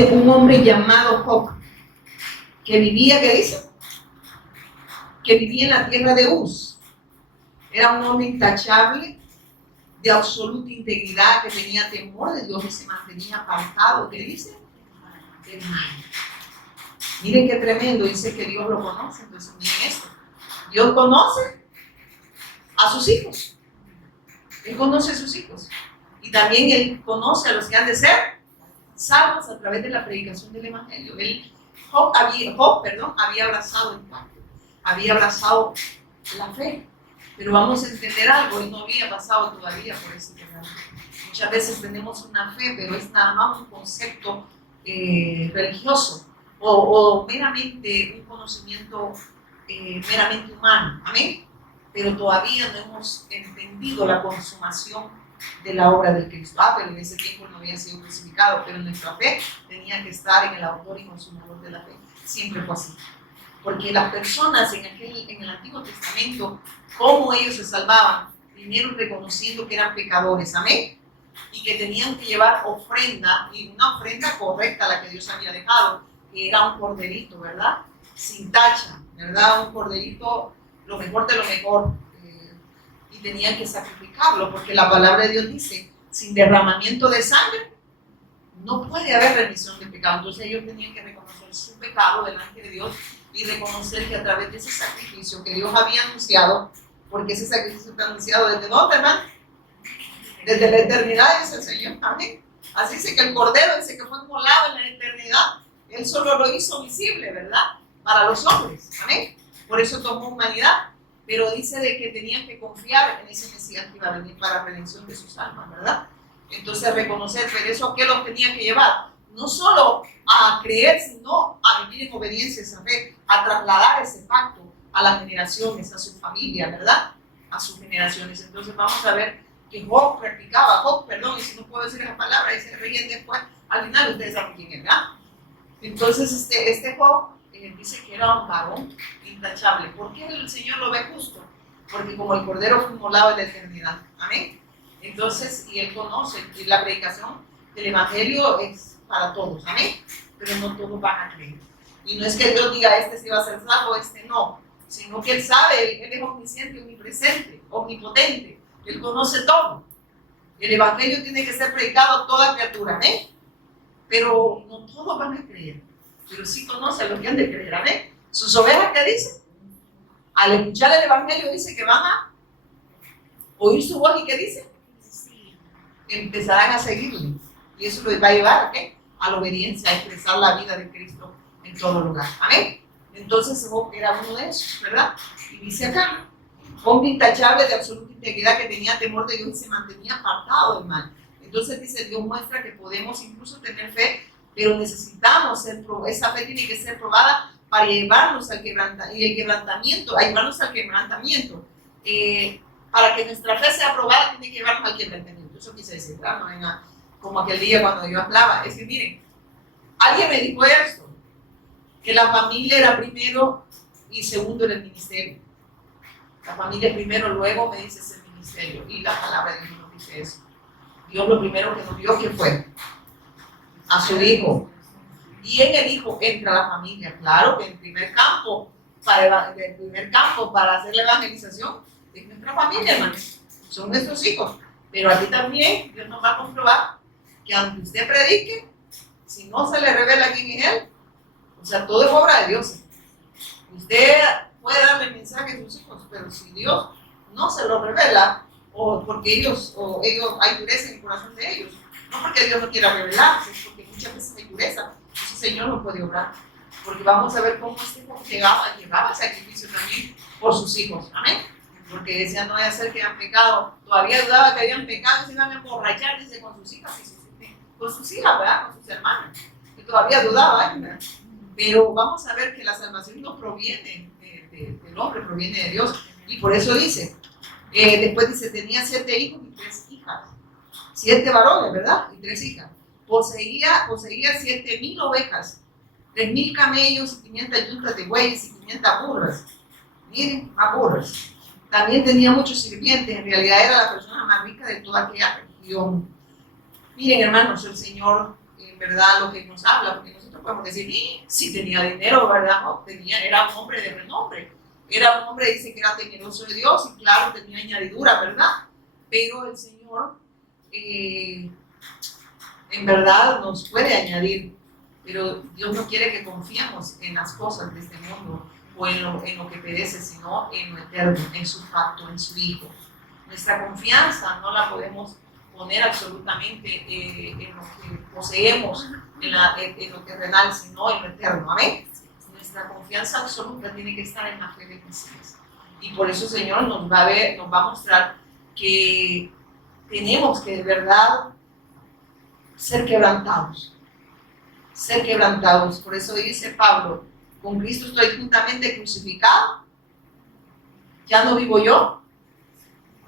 un hombre llamado Job, que vivía, ¿qué dice? Que vivía en la tierra de Uz. Era un hombre intachable, de absoluta integridad, que tenía temor de Dios y se mantenía apartado, ¿qué dice? Del mal. Miren qué tremendo, dice que Dios lo conoce. Entonces miren esto, Dios conoce a sus hijos. Él conoce a sus hijos. Y también Él conoce a los que han de ser salvos a través de la predicación del Evangelio. Job había abrazado el pacto, había abrazado la fe. Pero vamos a entender algo, él no había pasado todavía por ese terreno. Muchas veces tenemos una fe, pero es nada más un concepto religioso o meramente un conocimiento meramente humano. Amén. Pero todavía no hemos entendido la consumación de la obra del Cristo. Pero en ese tiempo no había sido crucificado, pero nuestra fe tenía que estar en el autor y consumador de la fe. Siempre fue así. Porque las personas en el Antiguo Testamento, ¿cómo ellos se salvaban? Primero reconociendo que eran pecadores, amén, y que tenían que llevar ofrenda, y una ofrenda correcta, la que Dios había dejado, que era un corderito, ¿verdad? Sin tacha, ¿verdad? Un corderito, lo mejor de lo mejor, y tenían que sacrificarlo, porque la palabra de Dios dice, sin derramamiento de sangre, no puede haber remisión de pecado. Entonces ellos tenían que reconocer su pecado delante de Dios y reconocer que a través de ese sacrificio que Dios había anunciado, porque ese sacrificio está anunciado ¿desde dónde, hermano? Desde la eternidad, dice el Señor, amén. Así dice que el Cordero dice que fue inmolado en la eternidad, Él solo lo hizo visible, ¿verdad? Para los hombres, amén. Por eso tomó humanidad, pero dice de que tenían que confiar en ese Mesías que iba a venir para la redención de sus almas, ¿verdad? Entonces reconocer, pero eso ¿qué los tenía que llevar? No solo a creer, sino a vivir en obediencia a esa fe, a trasladar ese pacto a las generaciones, a su familia, ¿verdad? A sus generaciones. Entonces vamos a ver que Job practicaba, y si no puedo decir esa palabra, dice ríen después, al final ustedes saben quién es, ¿verdad? Entonces este Job dice que era un varón intachable. ¿Por qué el Señor lo ve justo? Porque como el Cordero fue inmolado en la eternidad, amén. Entonces, y él conoce, y la predicación del Evangelio es para todos, amén, pero no todos van a creer. Y no es que Dios diga, este sí va a ser salvo, este no, sino que Él sabe, Él es omnisciente, omnipresente, omnipotente, Él conoce todo. El Evangelio tiene que ser predicado a toda criatura, amén, pero no todos van a creer, pero sí conoce a los que han de creer, amén. Sus ovejas, ¿qué dicen? Al escuchar el Evangelio dice que van a oír su voz y ¿qué dice? Empezarán a seguirle, y eso les va a llevar ¿a qué? A la obediencia, a expresar la vida de Cristo en todo lugar, amén. Entonces Job era uno de esos, ¿verdad? Y dice acá, hombre intachable de absoluta integridad, que tenía temor de Dios y se mantenía apartado del mal. Entonces dice, Dios muestra que podemos incluso tener fe, pero necesitamos esa fe tiene que ser probada para llevarnos al quebrantamiento, para que nuestra fe sea probada tiene que llevarnos al quebrantamiento. Eso quise decir, ¿verdad? No venga como aquel día cuando yo hablaba. Es que miren, alguien me dijo esto, que la familia era primero y segundo en el ministerio. La familia es primero, luego me dice es el ministerio. Y la palabra de Dios nos dice eso. Dios lo primero que nos dio, ¿quién fue? A su hijo. Y en el hijo entra la familia. Claro que el primer campo para hacer la evangelización es nuestra familia, hermanos. Son nuestros hijos. Pero aquí también Dios nos va a comprobar que aunque usted predique, si no se le revela quién es Él, o sea, todo es obra de Dios. Usted puede darle mensaje a sus hijos, pero si Dios no se lo revela, o porque ellos hay dureza en el corazón de ellos, no porque Dios no quiera revelarse, es porque muchas veces hay dureza, ese Señor no puede obrar. Porque vamos a ver cómo este Job llevaba sacrificio también por sus hijos, amén. Porque decía, no vaya a ser que hayan pecado, todavía dudaba que habían pecado y se iban a emborrachar, dice, con sus hijas con sus hijas, ¿verdad? Con sus hermanas, que todavía dudaba, ¿verdad? Pero vamos a ver que la salvación no proviene del hombre, proviene de Dios, y por eso dice, después dice, tenía 7 hijos y 3 hijas, 7 varones, ¿verdad? Y 3 hijas, poseía 7,000 ovejas, 3,000 camellos y 500 yuntas de bueyes y 500 burras, miren, más burras. También tenía muchos sirvientes, en realidad era la persona más rica de toda aquella región. Miren, hermanos, el Señor verdad lo que nos habla, porque nosotros podemos decir, si tenía dinero, ¿verdad? No, era un hombre de renombre, era un hombre, dice que era temeroso de Dios y claro, tenía añadidura, ¿verdad? Pero el Señor en verdad nos puede añadir, pero Dios no quiere que confiemos en las cosas de este mundo o en lo que perece, sino en lo eterno, en su pacto, en su Hijo. Nuestra confianza no la podemos poner absolutamente en lo que poseemos, en lo terrenal, sino en lo eterno. Amén. Nuestra confianza absoluta tiene que estar en la fe de Jesús. Y por eso el Señor nos va a mostrar que tenemos que de verdad ser quebrantados. Ser quebrantados. Por eso dice Pablo, con Cristo estoy juntamente crucificado. Ya no vivo yo.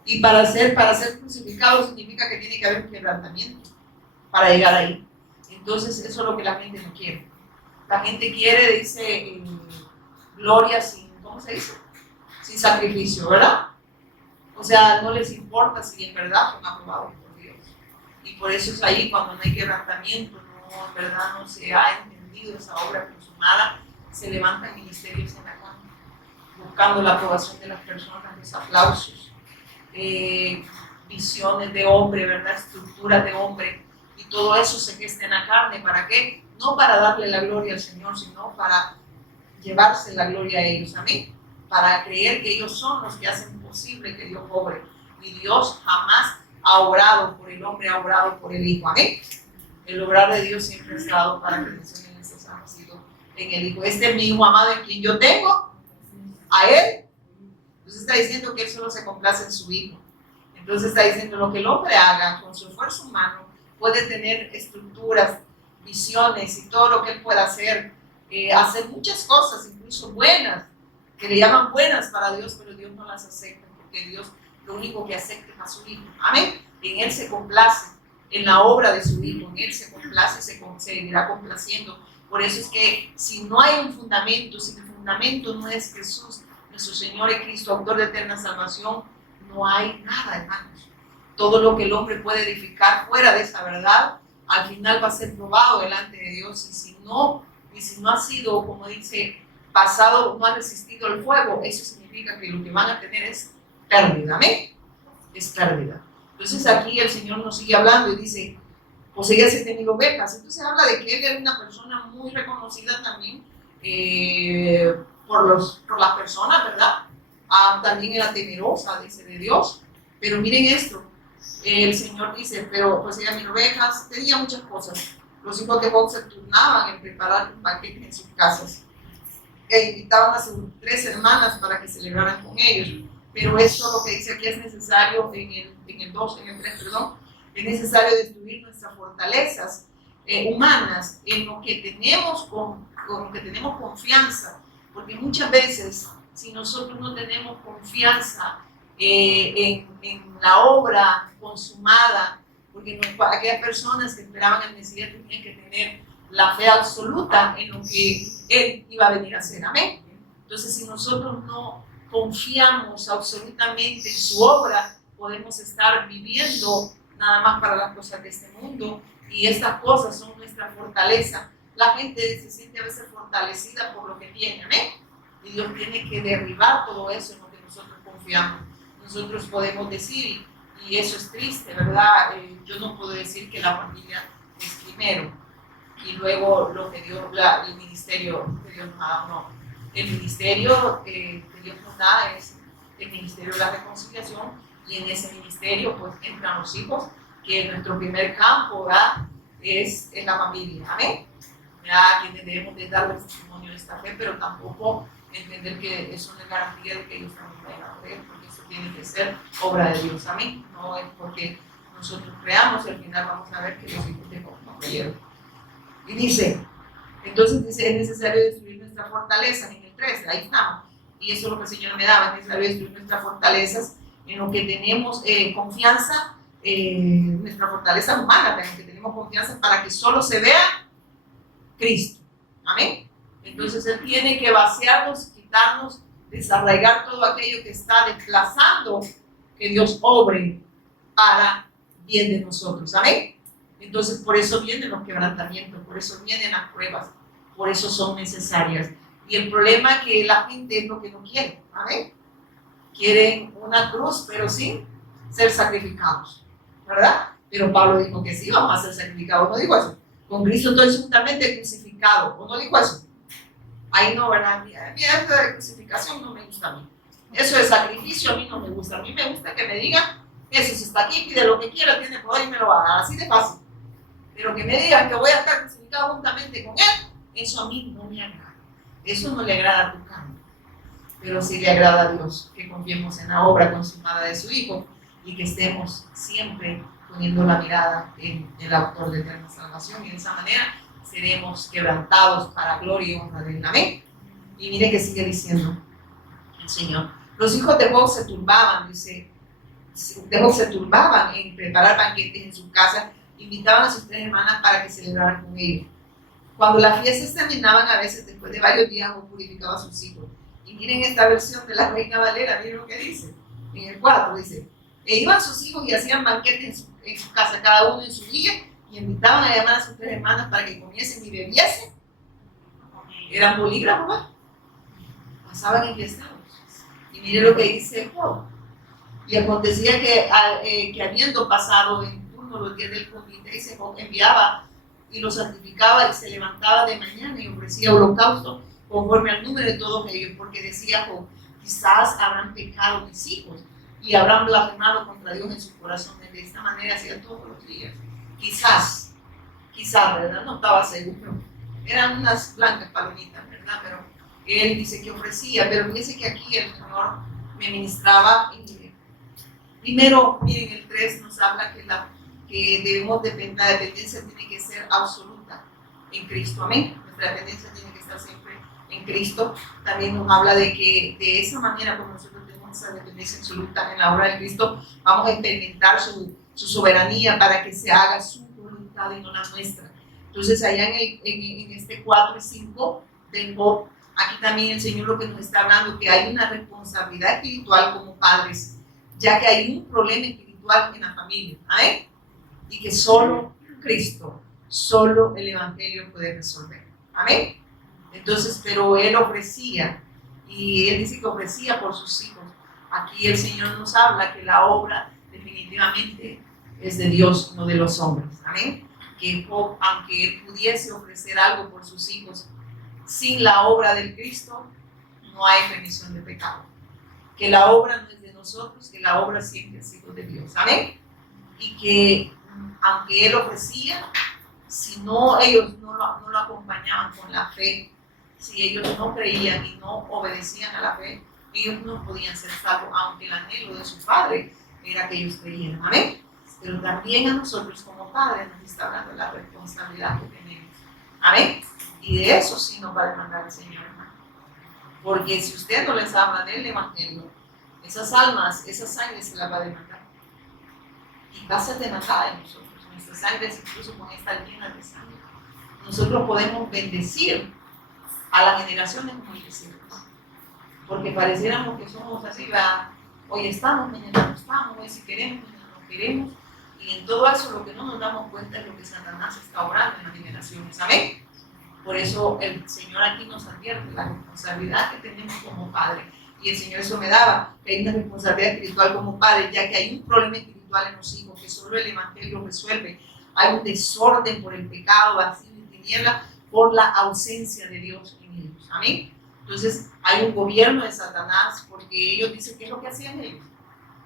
Y para ser crucificado significa que tiene que haber un quebrantamiento para llegar ahí. Entonces eso es lo que la gente no quiere. La gente quiere, dice, gloria sin, ¿cómo se dice? Sin sacrificio, ¿verdad? O sea, no les importa si en verdad son aprobados por Dios. Y por eso es ahí cuando no hay quebrantamiento, no, en verdad no se ha entendido esa obra consumada, se levantan ministerios en la cama, buscando la aprobación de las personas, los aplausos. Visiones de hombre, ¿verdad? Estructuras de hombre, y todo eso se gesta en la carne. ¿Para qué? No para darle la gloria al Señor, sino para llevarse la gloria a ellos. Amén. Para creer que ellos son los que hacen posible que Dios obre. Y Dios jamás ha obrado por el hombre, ha obrado por el Hijo. Amén. El obrar de Dios siempre ha estado para que redención en estos han sido en el Hijo. Este es mi Hijo amado en quien yo tengo a Él. Entonces está diciendo que Él solo se complace en su Hijo. Entonces está diciendo lo que el hombre haga con su esfuerzo humano puede tener estructuras, visiones y todo lo que Él pueda hacer, hacer muchas cosas, incluso buenas, que le llaman buenas para Dios, pero Dios no las acepta, porque Dios lo único que acepta es a su Hijo. Amén. En Él se complace, en la obra de su Hijo, en Él se complace, se irá complaciendo. Por eso es que si no hay un fundamento, si el fundamento no es Jesús, nuestro Señor y Cristo, autor de eterna salvación, no hay nada, hermanos. Todo lo que el hombre puede edificar fuera de esa verdad, al final va a ser probado delante de Dios. Y si no ha sido, como dice, pasado, no ha resistido el fuego, eso significa que lo que van a tener es pérdida. ¿Amén? Es pérdida. Entonces aquí el Señor nos sigue hablando y dice, poseía 7,000 ovejas. Entonces habla de que él era una persona muy reconocida también por las personas, ¿verdad? También era temerosa, dice, de Dios. Pero miren esto, el Señor dice, pero poseía 1,000 ovejas, tenía muchas cosas. Los hijos de Job se turnaban en preparar un banquete en sus casas e invitaban a sus 3 hermanas para que celebraran con ellos. Pero esto lo que dice aquí es necesario, en el 3, es necesario destruir nuestras fortalezas humanas en lo que tenemos con lo que tenemos confianza, porque muchas veces si nosotros no tenemos confianza en la obra consumada, porque aquellas personas que esperaban el Mesías tenían que tener la fe absoluta en lo que Él iba a venir a hacer. Amén. Entonces, si nosotros no confiamos absolutamente en su obra, podemos estar viviendo nada más para las cosas de este mundo, y estas cosas son nuestra fortaleza. La gente se siente a veces fortalecida por lo que tiene. Amén. Y Dios tiene que derribar todo eso en lo que nosotros confiamos. Nosotros podemos decir, y eso es triste, ¿verdad? Yo no puedo decir que la familia es primero y luego lo que Dios, el ministerio que Dios nos ha dado. No. El ministerio que Dios nos da es el ministerio de la reconciliación, y en ese ministerio pues entran los hijos, que nuestro primer campo, ¿verdad? Es la familia. Amén. Ya quienes debemos de dar el testimonio de esta fe, pero tampoco entender que eso no es garantía de que ellos también vayan a creer, porque eso tiene que ser obra de Dios. Amén. No es porque nosotros creamos y al final vamos a ver que los hijos de Dios no creyeron. Y dice, entonces dice, es necesario destruir nuestras fortalezas en el 3, ahí estamos. Y eso es lo que el Señor me daba, es necesario destruir nuestras fortalezas en lo que tenemos confianza, nuestra fortaleza humana, en lo que tenemos confianza para que solo se vea Cristo. Amén. Entonces Él tiene que vaciarnos, quitarnos, desarraigar todo aquello que está desplazando que Dios obre para bien de nosotros. Amén. Entonces, por eso vienen los quebrantamientos, por eso vienen las pruebas, por eso son necesarias. Y el problema es que la gente es lo que no quiere, ¿amén? Quieren una cruz, pero sin ser sacrificados, ¿verdad? Pero Pablo dijo que sí vamos a ser sacrificados, ¿no dijo eso? Con Cristo estoy juntamente crucificado, ¿o no dijo eso? Ahí no, ¿verdad? Mira, esto de crucificación no me gusta a mí. Eso de sacrificio a mí no me gusta. A mí me gusta que me digan, Jesús está aquí, pide lo que quiera, tiene poder y me lo va a dar, así de fácil. Pero que me digan que voy a estar crucificado juntamente con Él, eso a mí no me agrada. Eso no le agrada a tu carne. Pero sí le agrada a Dios que confiemos en la obra consumada de su Hijo y que estemos siempre poniendo la mirada en el autor de eterna salvación, y de esa manera seremos quebrantados para gloria y honra de Él. Amén. Y mire que sigue diciendo el Señor. Los hijos de Job se turbaban, dice, se turbaban en preparar banquetes en su casa, invitaban a sus 3 hermanas para que celebraran con ellos. Cuando las fiestas terminaban, a veces después de varios días, Job purificaba a sus hijos. Y miren esta versión de la Reina Valera, miren lo que dice. En el 4 dice, e iban sus hijos y hacían banquetes en su casa, cada uno en su día, y invitaban a llamar a sus 3 hermanas para que comiesen y bebiesen. Eran bolígrafos, ¿verdad? Pasaban enfiestados. Y miren lo que dice Job. Y acontecía que habiendo pasado en turno los días del convite, dice Job, enviaba y los santificaba y se levantaba de mañana y ofrecía holocausto conforme al número de todos ellos, porque decía Job, quizás habrán pecado mis hijos y habrán blasfemado contra Dios en su corazón. De esta manera hacían todos los días. Quizás, ¿verdad? No estaba seguro. Eran unas blancas palomitas, ¿verdad? Pero él dice que ofrecía, pero fíjense que aquí el Señor me ministraba. Primero, miren, el 3 nos habla que debemos depender, la dependencia tiene que ser absoluta en Cristo. Amén. Nuestra dependencia tiene que estar siempre en Cristo. También nos habla de que de esa manera, como nosotros tenemos esa dependencia absoluta en la obra de Cristo, vamos a experimentar su soberanía para que se haga su voluntad y no la nuestra. Entonces, allá en este 4 y 5 de Job, aquí también el Señor lo que nos está hablando, que hay una responsabilidad espiritual como padres, ya que hay un problema espiritual en la familia, ¿eh? Y que solo Cristo, solo el Evangelio puede resolver, amén. Entonces, pero Él ofrecía, y Él dice que ofrecía por sus hijos. Aquí el Señor nos habla que la obra definitivamente es de Dios, no de los hombres, amén. Que Job, aunque Él pudiese ofrecer algo por sus hijos, sin la obra del Cristo no hay remisión de pecado. Que la obra no es de nosotros, que la obra siempre ha sido de Dios, amén. Y que aunque Él ofrecía, si no ellos no lo acompañaban con la fe, si ellos no creían y no obedecían a la fe, ellos no podían ser salvos, aunque el anhelo de su padre era que ellos creyeran, amén. Pero también a nosotros como padres nos está hablando de la responsabilidad que tenemos, amén. Y de eso sí nos va a demandar el Señor, hermano. Porque si usted no les habla del Evangelio, esas almas, esa sangre se la va a demandar. Y va a ser demandada en nosotros. Nuestra sangre es incluso con esta llena de sangre. Nosotros podemos bendecir a las generaciones como bendecirlas. Porque pareciéramos que somos así, ¿verdad? Hoy estamos, mañana no estamos, hoy si queremos, mañana no queremos. Y en todo eso lo que no nos damos cuenta es lo que Satanás está obrando en las generaciones. ¿Amén? Por eso el Señor aquí nos advierte la responsabilidad que tenemos como padre. Y el Señor eso me daba, que hay una responsabilidad espiritual como padre, ya que hay un problema espiritual en los hijos que solo el Evangelio resuelve. Hay un desorden por el pecado, vacío y tiniebla, por la ausencia de Dios en ellos. Amén. Entonces hay un gobierno de Satanás, porque ellos dicen, ¿qué es lo que hacían ellos?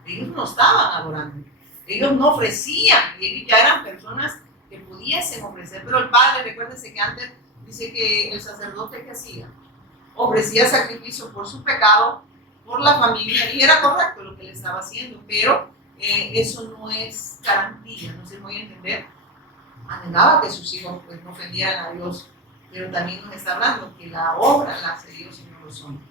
Ellos no estaban adorando, ellos no ofrecían, y ellos ya eran personas que pudiesen ofrecer. Pero el padre, recuérdense que antes dice que el sacerdote que hacía, ofrecía sacrificio por su pecado, por la familia, y era correcto lo que le estaba haciendo, pero eso no es garantía, no se puede entender. Anhelaba que sus hijos pues, no ofendieran a Dios, pero también nos está hablando que la obra la hace Dios y no los hombres.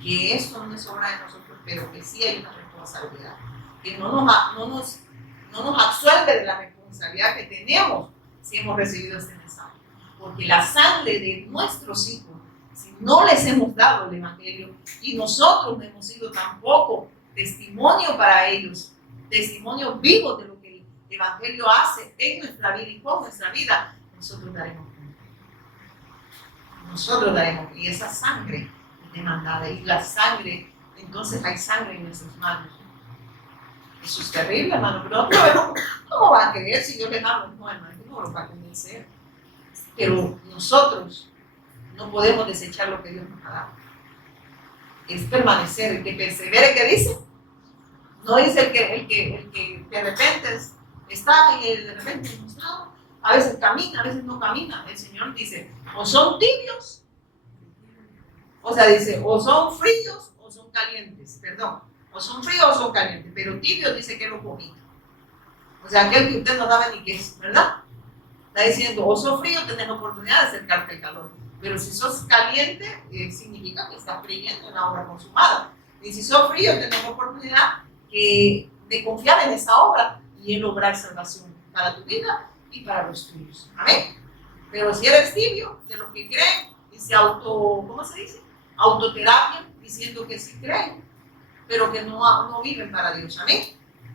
Que esto no es obra de nosotros, pero que sí hay una responsabilidad, que no nos absuelve de la responsabilidad que tenemos si hemos recibido este mensaje. Porque la sangre de nuestros hijos, si no les hemos dado el Evangelio y nosotros no hemos sido tampoco testimonio para ellos, testimonio vivo de lo que Evangelio hace en nuestra vida y con nuestra vida, nosotros daremos cuenta. Nosotros daremos, y esa sangre es demandada, y la sangre, entonces hay sangre en nuestras manos. Eso es terrible, hermano, pero otro vemos, ¿cómo va a creer si yo les hablo? No, hermano, no lo va a convencer. Pero nosotros no podemos desechar lo que Dios nos ha dado. Es permanecer, el que persevere, ¿qué dice? No dice el que de repente está y de repente no está. A veces camina, a veces no camina. El Señor dice, o son tibios, o sea, dice, o son fríos o son calientes, perdón, o son fríos o son calientes, pero tibios dice que es lo poquito. O sea, aquel que usted no sabe ni qué es, ¿verdad? Está diciendo, o sos frío, tenés la oportunidad de acercarte al calor. Pero si sos caliente, significa que estás creyendo en la obra consumada. Y si sos frío, tenés la oportunidad de confiar en esa obra y en lograr salvación para tu vida y para los tuyos. Amén. Pero si eres tibio, de los que creen y se ¿cómo se dice? Autoterapia, diciendo que sí creen, pero que no viven para Dios. Amén.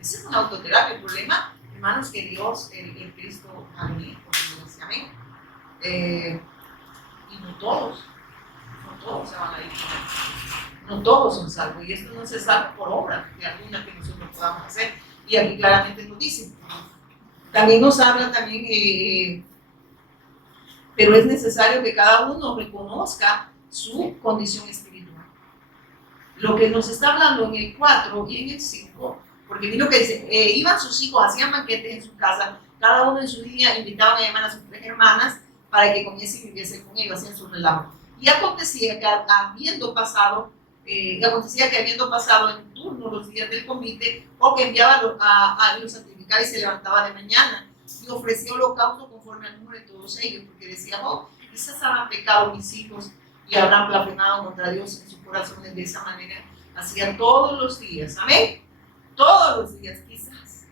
Esa es una autoterapia. El problema, hermanos, que Dios, el Cristo, va a venir por su iglesia. Amén. Y no todos se van a ir. No todos son salvos. Y esto no se salva por obra de alguna que nosotros podamos hacer. Y aquí claramente nos dice. También nos habla pero es necesario que cada uno reconozca su condición espiritual. Lo que nos está hablando en el 4 y en el 5, porque mira lo que dice, iban sus hijos, hacían banquetes en su casa, cada uno en su día invitaban a llamar a sus 3 hermanas para que comiese y viviese con ellos, hacían sus relajos. Y acontecía que habiendo pasado en turno los días del convite, o que enviaba a los sacrificar y se levantaba de mañana y ofrecía holocausto conforme al número de todos ellos, porque decía, quizás habrán pecado mis hijos y habrán blasfemado contra Dios en sus corazones de esa manera. Hacía todos los días, amén, todos los días quizás.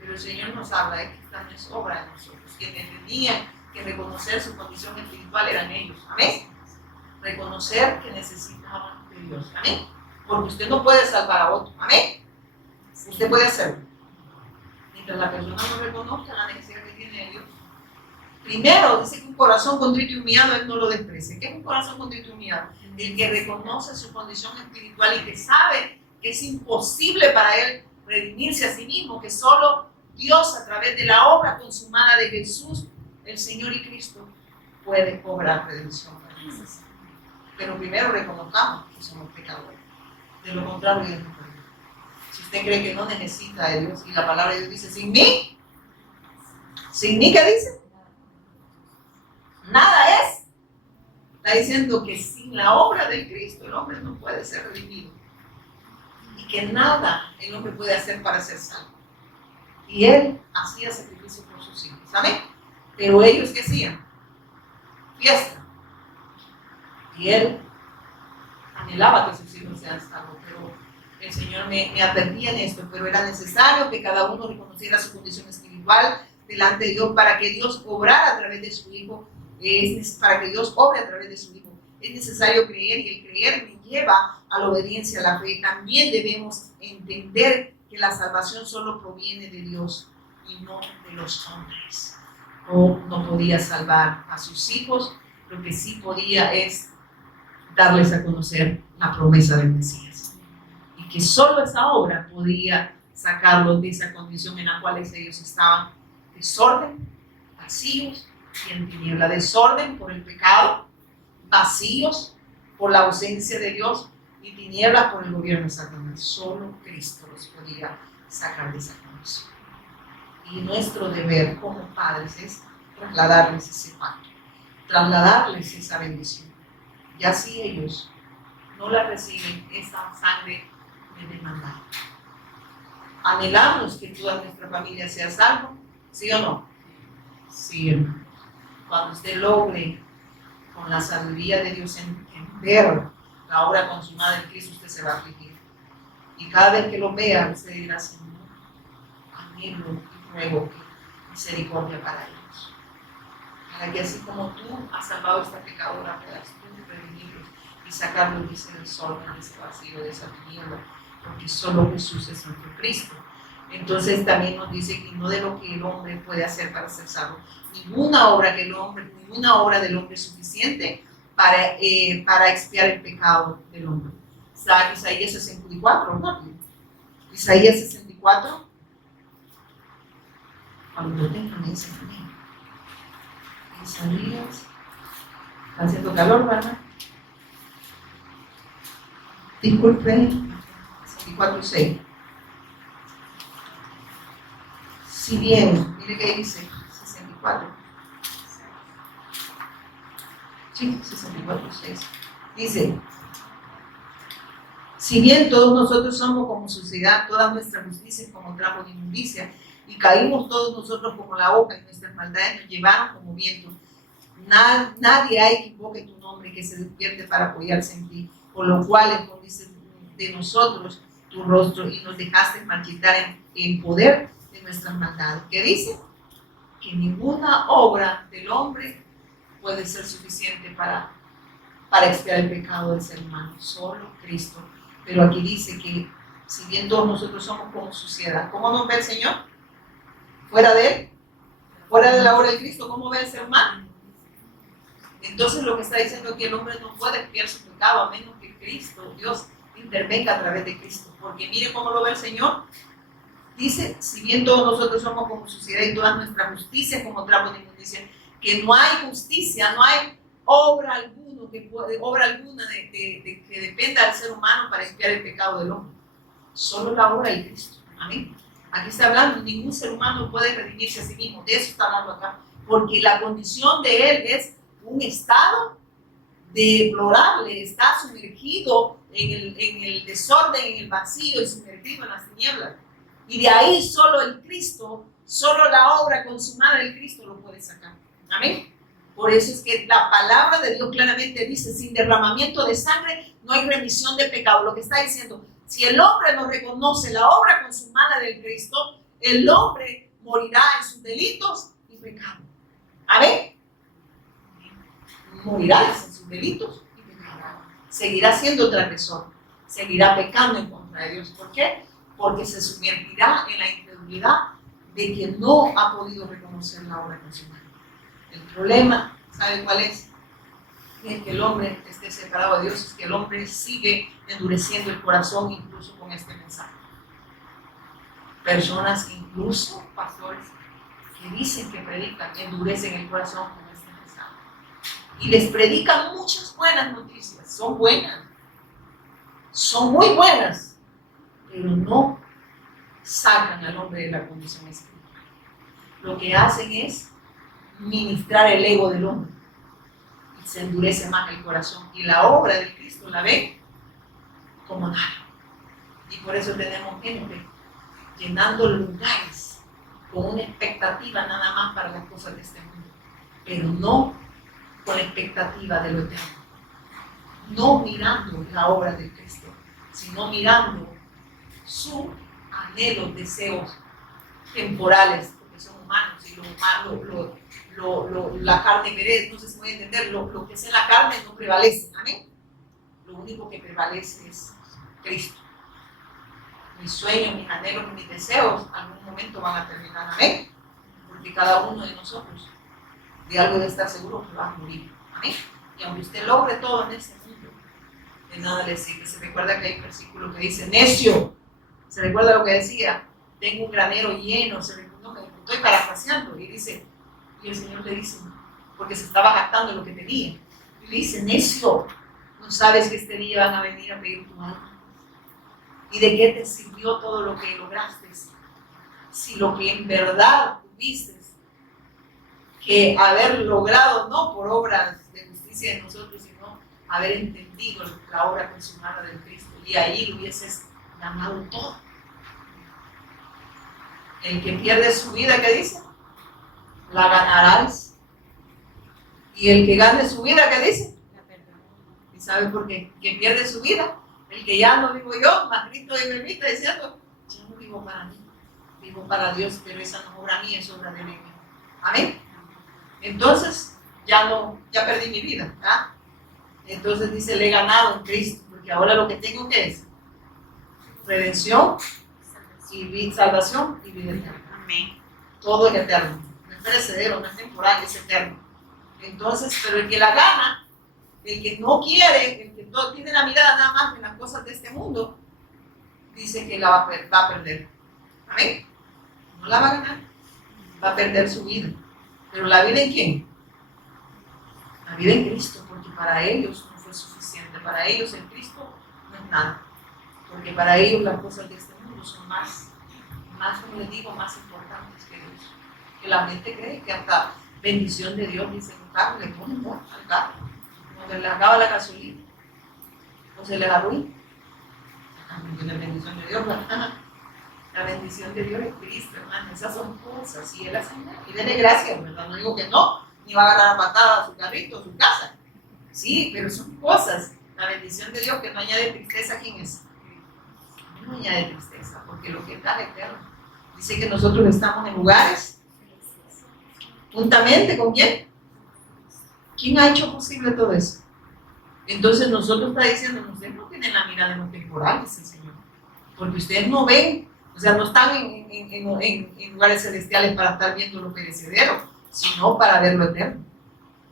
Pero el Señor nos habla que esta no es obra de nosotros. Quienes tenían que reconocer su condición espiritual eran ellos, amén. Reconocer que necesitaban de Dios, amén. Porque usted no puede salvar a otro, amén. Usted puede hacerlo. Mientras la persona no reconozca la necesidad que tiene de Dios. Primero, dice que un corazón contrito y humillado, Él no lo desprecia. ¿Qué es un corazón contrito y humillado? El que reconoce su condición espiritual y que sabe que es imposible para él redimirse a sí mismo, que solo Dios, a través de la obra consumada de Jesús, el Señor y Cristo, puede cobrar redención para nosotros. Pero primero reconozcamos que somos pecadores. De lo contrario, Dios nos perdona. Si usted cree que no necesita de Dios, y la palabra de Dios dice, sin mí, ¿qué dice? Nada es. Está diciendo que sin la obra de Cristo el hombre no puede ser redimido. Y que nada el hombre puede hacer para ser salvo. Y Él hacía sacrificio por sus hijos. ¿Amén? Pero ellos, ¿qué hacían? Fiesta. Y Él anhelaba que sus hijos sean salvos. Pero el Señor me advertía en esto. Pero era necesario que cada uno reconociera su condición espiritual delante de Dios para que Dios obrara a través de su Hijo. Para que Dios obre a través de su Hijo. Es necesario creer, y el creer me lleva a la obediencia, a la fe. También debemos entender que la salvación solo proviene de Dios y no de los hombres. Job no podía salvar a sus hijos, lo que sí podía es darles a conocer la promesa del Mesías. Y que solo esa obra podía sacarlos de esa condición en la cual ellos estaban: desorden, vacíos y en tiniebla. Desorden por el pecado, vacíos por la ausencia de Dios y tinieblas por el gobierno de Satanás. Solo Cristo los podía sacar de esa condición. Y nuestro deber como padres es trasladarles ese pacto, trasladarles esa bendición. Ya si ellos no la reciben, esa sangre me demanda. Anhelamos que toda nuestra familia sea salva, ¿sí o no? Sí, hermano. Cuando usted logre con la sabiduría de Dios en ver la obra consumada de Cristo, usted se va a afligir. Y cada vez que lo vea, usted dirá: Señor, anhelo y ruego que misericordia para ellos. Para que así como tú has salvado a esta pecadora, puedas tú redimirlos y sacarlos de ese desorden, de ese vacío, de esa tiniebla, porque solo Jesús es nuestro Cristo. Entonces también nos dice que no de lo que el hombre puede hacer para ser salvo. Ninguna obra del hombre es suficiente para expiar el pecado del hombre. Isaías 64, ¿no? Isaías 64. Cuando lo tengan, dice también. Isaías. Está haciendo calor, ¿verdad? Disculpen. 64:6. Si bien, mire qué dice, 64. Sí, 64:6. Dice, si bien todos nosotros somos como suciedad, todas nuestras justicias como trapo de inmundicia, y caímos todos nosotros como la hoja, y nuestras maldades nos llevaron como viento. Nadie hay que invoque tu nombre, que se despierte para apoyarse en ti, por lo cual escondiste de nosotros tu rostro y nos dejaste marchitar en poder de nuestras maldades. ¿Qué dice? Que ninguna obra del hombre puede ser suficiente para expiar el pecado del ser humano, solo Cristo. Pero aquí dice que si bien todos nosotros somos como suciedad, ¿cómo nos ve el Señor? Fuera de Él, fuera de la obra de Cristo, ¿cómo ve el ser humano? Entonces lo que está diciendo es que el hombre no puede expiar su pecado a menos que Cristo, Dios, intervenga a través de Cristo. Porque mire cómo lo ve el Señor. Dice, si bien todos nosotros somos como suciedad y todas nuestras justicias como trapos de inmundicia, que no hay justicia, no hay obra alguna que dependa del ser humano para expiar el pecado del hombre. Solo la obra de Cristo. Amén. Aquí está hablando, ningún ser humano puede redimirse a sí mismo. De eso está hablando acá. Porque la condición de él es un estado deplorable, está sumergido en el desorden, en el vacío y sumergido en las tinieblas. Y de ahí solo el Cristo, solo la obra consumada del Cristo lo puede sacar. Amén. Por eso es que la palabra de Dios claramente dice, sin derramamiento de sangre no hay remisión de pecado. Lo que está diciendo, si el hombre no reconoce la obra consumada del Cristo, el hombre morirá en sus delitos y pecados. Amén. Morirá en sus delitos y pecados. Seguirá siendo transgresor, seguirá pecando en contra de Dios. ¿Por qué? Porque se sumergirá en la incredulidad de que no ha podido reconocer la obra consumada. El problema, ¿sabe cuál es? Es que el hombre esté separado de Dios, es que el hombre sigue endureciendo el corazón incluso con este mensaje. Personas, incluso pastores, que dicen que predican, endurecen el corazón con este mensaje. Y les predican muchas buenas noticias, son buenas, son muy buenas, pero no sacan al hombre de la condición espiritual. Lo que hacen es ministrar el ego del hombre y se endurece más el corazón y la obra de Cristo la ven como nada. Y por eso tenemos gente llenando lugares con una expectativa nada más para las cosas de este mundo, pero no con la expectativa de lo eterno, no mirando la obra de Cristo, sino mirando sus anhelos, deseos temporales, porque son humanos y la carne querer, no se puede entender, lo que es en la carne no prevalece, amén. Lo único que prevalece es Cristo. Mis sueños, mis anhelos y mis deseos algún momento van a terminar, amén, porque cada uno de nosotros de algo de estar seguro que va a morir, amén. Y aunque usted logre todo en este mundo, de nada le sirve. Se recuerda que hay un versículo que dice, necio, se recuerda lo que decía, tengo un granero lleno, no, me estoy parafraseando, y dice, y el Señor le dice, porque se estaba jactando de lo que tenía, y le dice, necio, no sabes que este día van a venir a pedir tu alma, y de qué te sirvió todo lo que lograste, si lo que en verdad tuviste que haber logrado, no por obras de justicia de nosotros, sino haber entendido la obra consumada del Cristo, y ahí lo hubieses ganado todo. El que pierde su vida, ¿qué dice? La ganarás. Y el que gane su vida, ¿qué dice? La perderá. ¿Y sabe por qué? ¿Quién pierde su vida? El que ya no vivo yo, más Cristo de mi vida, diciendo, yo no vivo para mí, vivo para Dios, pero esa no es obra mía, es obra de Él. Amén. Entonces, ya perdí mi vida, ¿verdad? Entonces dice, le he ganado en Cristo, porque ahora lo que tengo que es redención y salvación y vida eterna. Amén. Todo es eterno, no es perecedero, no es temporal, es eterno. Entonces, pero el que la gana, el que no quiere, el que no tiene la mirada nada más en las cosas de este mundo, dice que la va a perder. Amén. No la va a ganar, va a perder su vida. Pero la vida en quién? La vida en Cristo, porque para ellos no fue suficiente. Para ellos el Cristo no es nada. Porque para ellos las cosas de este mundo son más, como les digo, más importantes que Dios. Que la mente cree que hasta bendición de Dios, dice un carro, le ponen al carro. Cuando le acaba la gasolina, o se les arruina. La bendición de Dios, ¿verdad? La bendición de Dios es Cristo, hermano. Esas son cosas. Y Él hace y dele gracias, ¿verdad? No digo que no, ni va a agarrar a patada a su carrito, a su casa. Sí, pero son cosas. La bendición de Dios que no añade tristeza, ¿quién es? No añade tristeza, porque lo que da es eterno. Dice que nosotros estamos en lugares juntamente con quién. ¿Quién ha hecho posible todo eso? Entonces nosotros está diciendo, ustedes no tienen la mirada en lo temporal, dice el Señor, porque ustedes no ven, o sea, no están en lugares celestiales para estar viendo lo perecedero, sino para ver lo eterno,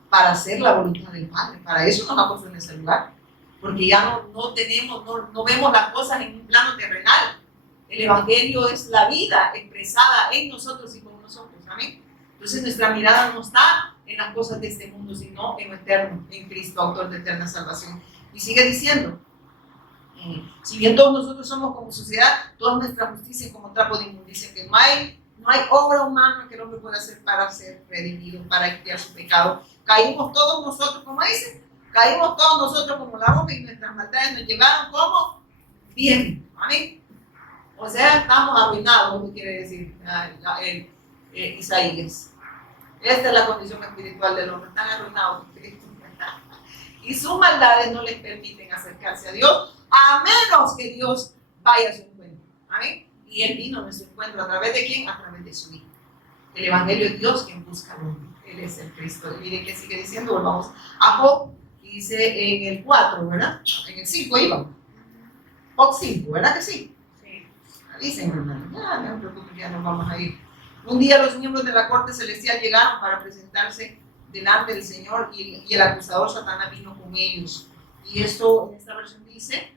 para hacer la voluntad del Padre. Para eso nos ha puesto en ese lugar, porque ya no vemos las cosas en un plano terrenal. El Evangelio es la vida expresada en nosotros y con nosotros, amén. Entonces nuestra mirada no está en las cosas de este mundo, sino en lo eterno, en Cristo, autor de eterna salvación. Y sigue diciendo, si bien todos nosotros somos como sociedad, toda nuestra justicia es como trapo de inmundicia, que no hay obra humana que el hombre pueda hacer para ser redimido, para expiar su pecado. Caímos todos nosotros, como dice, caímos todos nosotros como la bomba y nuestras maldades nos llevaron como bien, amén. O sea, estamos arruinados, ¿qué quiere decir Isaías? Esta es la condición espiritual del hombre, están arruinados en Cristo. Y sus maldades no les permiten acercarse a Dios, a menos que Dios vaya a su encuentro. ¿Amén? Y Él vino a nuestro encuentro, ¿a través de quién? A través de su Hijo. El Evangelio es Dios quien busca al hombre. Él es el Cristo. Y miren que sigue diciendo, volvamos a Job, y dice en el 4, ¿verdad? En el 5 íbamos. Job 5, ¿verdad que sí? Sí. Dicen, hermano, ya no me preocupen, ya nos vamos a ir. Un día los miembros de la corte celestial llegaron para presentarse delante del Señor y el acusador Satanás vino con ellos. Y esto en esta versión dice,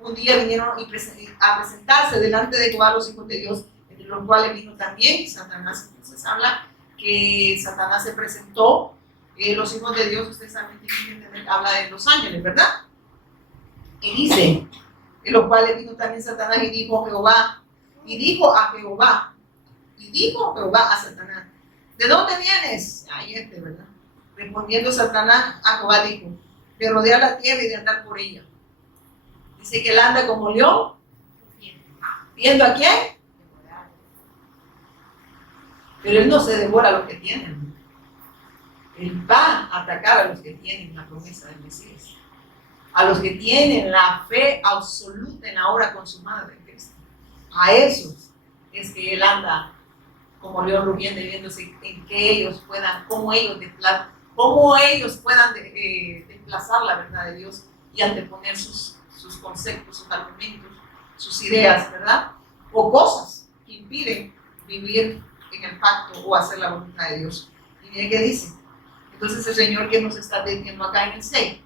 un día vinieron a presentarse delante de Jehová los hijos de Dios, entre los cuales vino también Satanás. Entonces habla que Satanás se presentó, los hijos de Dios, ustedes saben que habla de los ángeles, ¿verdad? Y dice, en los cuales vino también Satanás y dijo a Satanás, ¿de dónde vienes? Ahí ¿verdad? Respondiendo Satanás a Jehová dijo, de rodear la tierra y de andar por ella. Dice que él anda como león, ¿viendo a quién? Pero él no se devora a los que tienen. Él va a atacar a los que tienen la promesa del Mesías, a los que tienen la fe absoluta en la obra consumada de Cristo. A esos es que él anda como león rugiendo y viéndose en que ellos puedan, cómo ellos puedan desplazar la verdad de Dios y anteponer sus conceptos, sus argumentos, sus ideas, ¿verdad? O cosas que impiden vivir en el pacto o hacer la voluntad de Dios. Y miren qué dice. Entonces el Señor que nos está diciendo acá en el 6,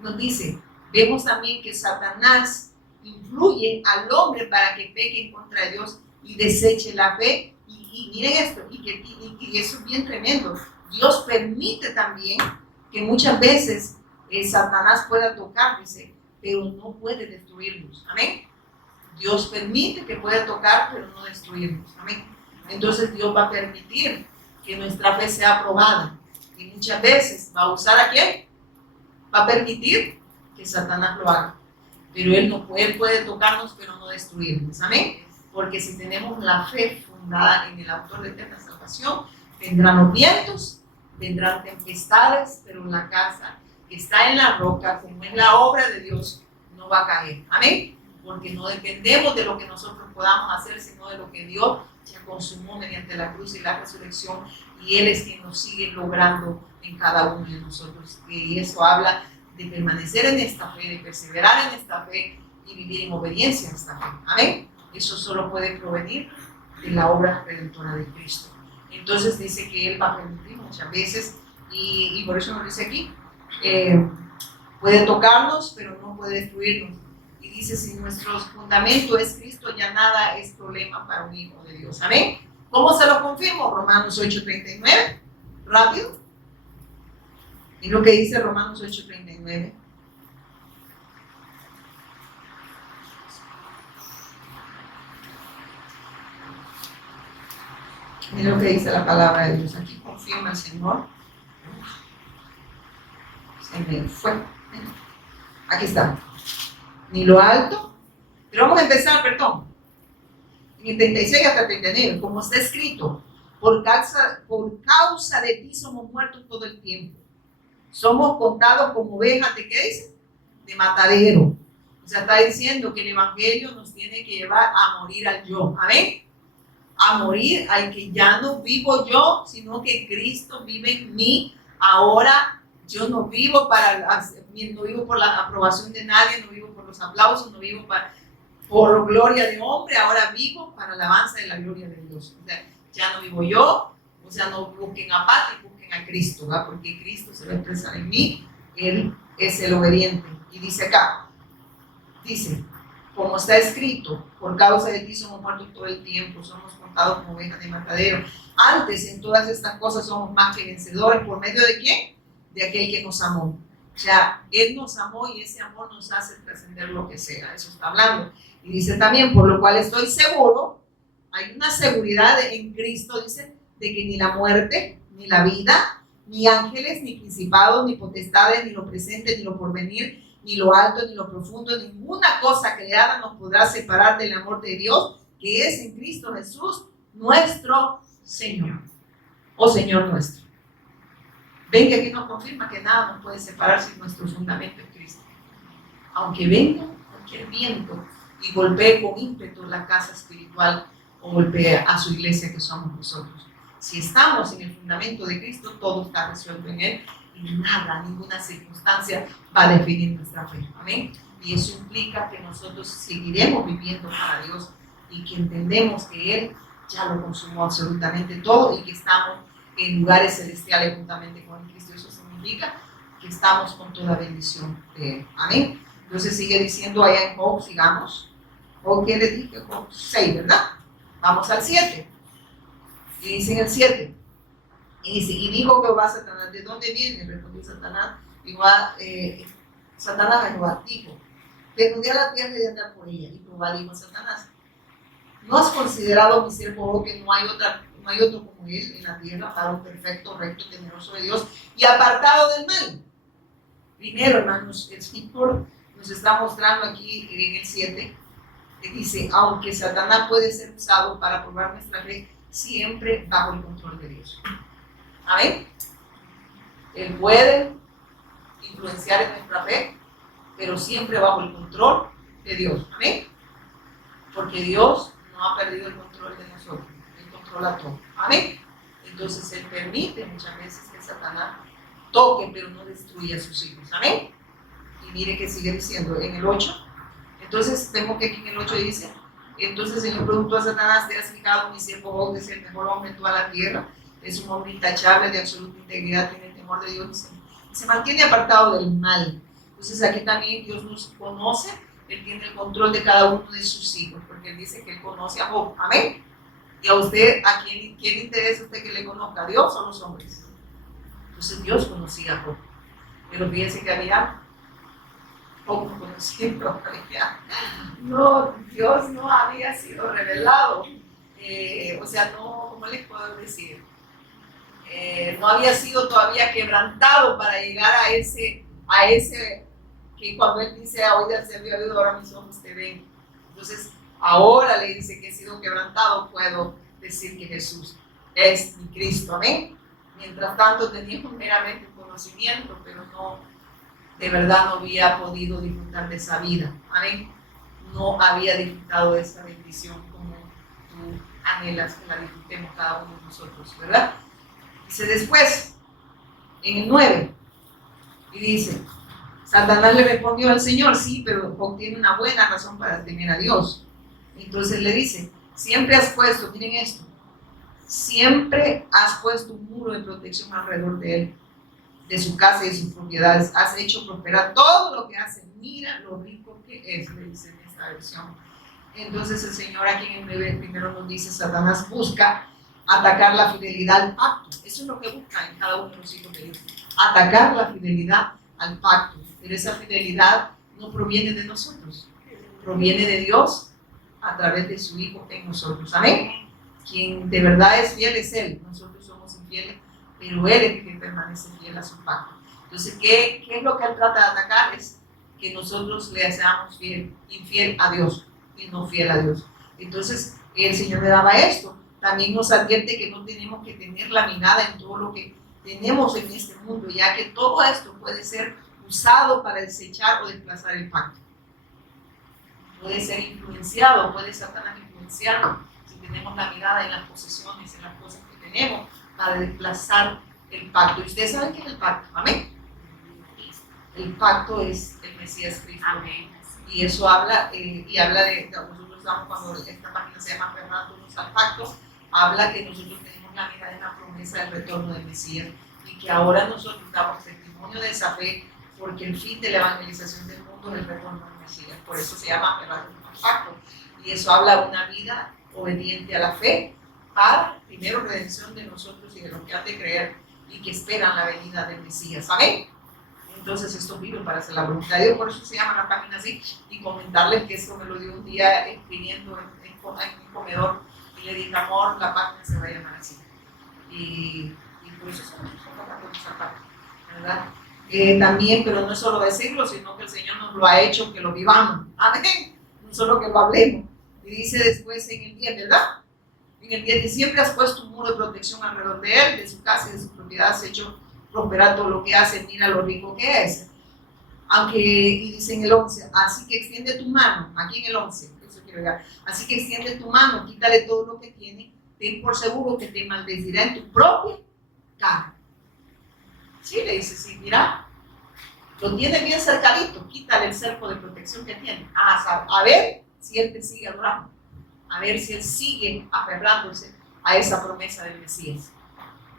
nos dice, vemos también que Satanás influye al hombre para que peque en contra de Dios y deseche la fe. Y miren esto, y eso es bien tremendo. Dios permite también que muchas veces Satanás pueda tocar, dice, pero no puede destruirnos. Amén. Dios permite que pueda tocar, pero no destruirnos. Amén. Entonces Dios va a permitir que nuestra fe sea aprobada. Y muchas veces va a usar ¿a quién? Va a permitir que Satanás lo haga. Pero él puede tocarnos, pero no destruirnos. Amén. Porque si tenemos la fe fundada en el autor de eterna salvación, vendrán los vientos, vendrán tempestades, pero la casa que está en la roca, como es la obra de Dios, no va a caer. Amén. Porque no dependemos de lo que nosotros podamos hacer, sino de lo que Dios ya consumó mediante la cruz y la resurrección, y Él es quien nos sigue logrando en cada uno de nosotros. Y eso habla de permanecer en esta fe, de perseverar en esta fe y vivir en obediencia a esta fe. Amén. Eso solo puede provenir de la obra redentora de Cristo. Entonces dice que Él va a permitir muchas veces, y por eso nos dice aquí, puede tocarnos, pero no puede destruirnos. Y dice, si nuestro fundamento es Cristo, ya nada es problema para un hijo de Dios. ¿Amén? ¿Cómo se lo confirmo? Romanos 8:39. Rápido. Y lo que dice Romanos 8:39. Mira lo que dice la palabra de Dios. Aquí confirma el Señor. Se me fue. Aquí está. Ni lo alto. Pero vamos a empezar, perdón. En el 36 hasta el 39. Como está escrito, por causa de ti somos muertos todo el tiempo. Somos contados como ovejas de ¿qué dice? De matadero. O sea, está diciendo que el evangelio nos tiene que llevar a morir al yo. Amén. A morir al que ya no vivo yo, sino que Cristo vive en mí. Ahora yo no vivo no vivo por la aprobación de nadie, no vivo por los aplausos, no vivo por gloria de hombre, ahora vivo para alabanza de la gloria de Dios. O sea, ya no vivo yo, o sea, no busquen a Pati, busquen a Cristo, ¿verdad? Porque Cristo se va a expresar en mí, Él es el obediente. Y dice acá, dice, como está escrito, por causa de ti somos muertos todo el tiempo, somos contados como ovejas de matadero. Antes, en todas estas cosas somos más que vencedores. ¿Por medio de quién? De aquel que nos amó. O sea, Él nos amó y ese amor nos hace trascender lo que sea. Eso está hablando. Y dice también, por lo cual estoy seguro, hay una seguridad en Cristo, dice, de que ni la muerte, ni la vida, ni ángeles, ni principados, ni potestades, ni lo presente, ni lo porvenir, ni lo alto, ni lo profundo, ninguna cosa creada nos podrá separar del amor de Dios, que es en Cristo Jesús, nuestro Señor, o Señor nuestro. Ven que aquí nos confirma que nada nos puede separar si nuestro fundamento es Cristo. Aunque venga cualquier viento y golpee con ímpetu la casa espiritual o golpee a su iglesia que somos nosotros. Si estamos en el fundamento de Cristo, todo está resuelto en Él y nada, ninguna circunstancia va a definir nuestra fe. Amén. Y eso implica que nosotros seguiremos viviendo para Dios y que entendemos que Él ya lo consumó absolutamente todo y que estamos en lugares celestiales juntamente con Cristo. Eso significa que estamos con toda bendición de Él. Amén. Entonces sigue diciendo allá en Job, sigamos. ¿O qué le dije? Job 6, ¿verdad? Vamos al 7. Y dice en el 7. Y dice, y dijo Jehová a Satanás, ¿de dónde viene? Respondió Satanás. Satanás a Jehová dijo, desnudé la tierra y de andar por ella. Y Jehová dijo a Satanás, ¿no has considerado, mi siervo Job, que no hay otro como él en la tierra, varón perfecto, recto, temeroso de Dios y apartado del mal? Primero, hermanos, el Señor nos está mostrando aquí en el 7, que dice, aunque Satanás puede ser usado para probar nuestra fe, siempre bajo el control de Dios. Amén. Él puede influenciar en nuestra fe, pero siempre bajo el control de Dios. Amén. Porque Dios no ha perdido el control de nosotros. Él controla todo. Amén. Entonces Él permite muchas veces que Satanás toque, pero no destruya a sus hijos. Amén. Y mire que sigue diciendo en el 8. Entonces vemos que aquí en el 8 dice, entonces el Señor preguntó a Satanás, ¿te has fijado mi siervo Job, es el mejor hombre en toda la tierra? Es un hombre intachable, de absoluta integridad, tiene el temor de Dios y se mantiene apartado del mal. Entonces aquí también Dios nos conoce, Él tiene el control de cada uno de sus hijos, porque Él dice que Él conoce a Job. Amén. Y a usted, ¿a quién interesa usted que le conozca? ¿A Dios o a los hombres? Entonces Dios conocía a Job, pero fíjense que había poco conocido. No, Dios no había sido revelado. O sea, no, ¿cómo les puedo decir? No había sido todavía quebrantado para llegar a ese que cuando Él dice, hoy se había oído, ahora mis ojos te ven. Entonces, ahora le dice que he sido quebrantado, puedo decir que Jesús es mi Cristo. Amén. Mientras tanto teníamos meramente un conocimiento, pero no, de verdad no había podido disfrutar de esa vida. Amén. No había disfrutado de esa bendición como tú anhelas que la disfrutemos cada uno de nosotros, ¿verdad? Dice después, en el 9, y dice, Satanás le respondió al Señor, sí, pero Job tiene una buena razón para temer a Dios. Entonces le dice, siempre has puesto, miren esto, siempre has puesto un muro de protección alrededor de él, de su casa y de sus propiedades. Has hecho prosperar todo lo que hace. Mira lo rico que es, le dice en esta versión. Entonces el Señor aquí en el 9 primero nos dice, Satanás busca atacar la fidelidad al pacto. Eso es lo que busca en cada uno de los hijos de Dios. Atacar la fidelidad al pacto. Pero esa fidelidad no proviene de nosotros. Proviene de Dios a través de su Hijo en nosotros. Amén. Quien de verdad es fiel es Él. Nosotros somos infieles, pero Él es el que permanece fiel a su pacto. Entonces, ¿qué es lo que Él trata de atacar? Es que nosotros le seamos infiel a Dios y no fiel a Dios. Entonces, el Señor le daba esto. También nos advierte que no tenemos que tener la mirada en todo lo que tenemos en este mundo, ya que todo esto puede ser usado para desechar o desplazar el pacto. Puede ser influenciado, puede Satanás influenciarlo si tenemos la mirada en las posesiones, en las cosas que tenemos, para desplazar el pacto. Y ustedes saben qué es el pacto, amén. El pacto es el Mesías Cristo. Amén. Y eso habla, habla de nosotros estamos, cuando esta página se llama Aferrándonos al pacto, habla que nosotros tenemos la mirada en la promesa del retorno del Mesías y que ahora nosotros damos testimonio de esa fe, porque el fin de la evangelización del mundo es el retorno del Mesías. Por eso se llama Aferrándonos al pacto. Y eso habla de una vida obediente a la fe para, primero, redención de nosotros y de los que han de creer y que esperan la venida del Mesías. ¿Amén? Entonces esto vino para hacer la voluntad de Dios, por eso se llama la página así, y comentarles que esto me lo dio un día escribiendo en un comedor, y le dije, amor, la página se va a llamar así. Y por eso somos esa parte, ¿verdad? También, pero no es solo decirlo, sino que el Señor nos lo ha hecho que lo vivamos. Amén. No solo que lo hablemos. Y dice después en el 10, ¿verdad? En el 10, siempre has puesto un muro de protección alrededor de él, de su casa y de su propiedad, has hecho prosperar todo lo que hace, mira lo rico que es. Aunque, y dice en el 11, así que extiende tu mano, aquí en el 11, eso quiero ver, así que extiende tu mano, quítale todo lo que tiene, ten por seguro que te maldecirá en tu propia cara. Sí, le dice, sí, mira, lo tiene bien cercadito, quítale el cerco de protección que tiene, a ver si él te sigue adorando, a ver si él sigue aferrándose a esa promesa del Mesías.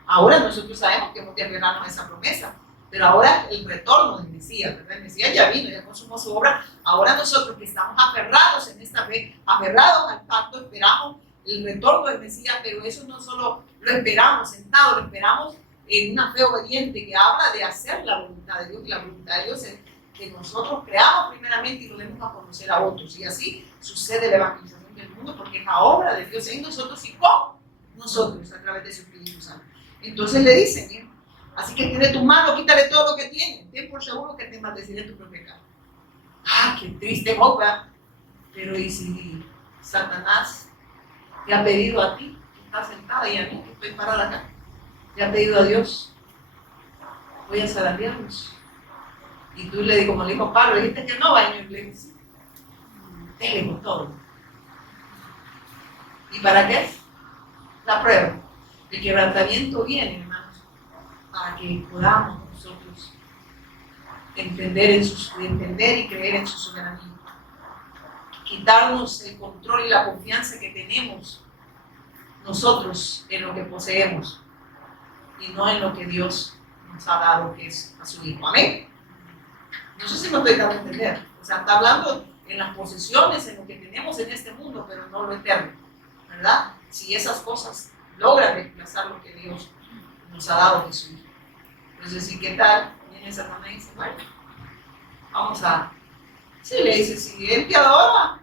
Ahora nosotros sabemos que hemos de aferrarnos a esa promesa, pero ahora el retorno del Mesías, ¿verdad? El Mesías ya vino, ya consumó su obra. Ahora nosotros que estamos aferrados en esta fe, aferrados al pacto, esperamos el retorno del Mesías, pero eso no solo lo esperamos sentado, lo esperamos en una fe obediente que habla de hacer la voluntad de Dios, y la voluntad de Dios es que nosotros creamos primeramente y lo demos a conocer a otros, y así sucede la evangelización del mundo, porque es la obra de Dios en nosotros y con nosotros a través de su Espíritu Santo. Entonces le dicen, ¿eh? Así que tiene tu mano, quítale todo lo que tiene, ten por seguro que te maldeciré tu propia cara. Ah, qué triste boca. Pero ¿y si Satanás te ha pedido a ti, que estás sentada, y a mí, que estoy parada acá, te ha pedido a Dios, voy a zarandearlos? Y tú le digo, como le dijo Pablo, dijiste que no va en la iglesia. Déle con todo. ¿Y para qué es? La prueba. El quebrantamiento viene, hermanos, para que podamos nosotros entender y creer en su soberanía. Quitarnos el control y la confianza que tenemos nosotros en lo que poseemos y no en lo que Dios nos ha dado, que es a su Hijo. Amén. No sé si me estoy dando a entender. O sea, está hablando en las posesiones, en lo que tenemos en este mundo, pero no lo eterno, ¿verdad? Si esas cosas logran reemplazar lo que Dios nos ha dado de su Hijo. Entonces, ¿y qué tal? Viene Satanás y dice, bueno, vamos a... Sí, le dice, si él te adora,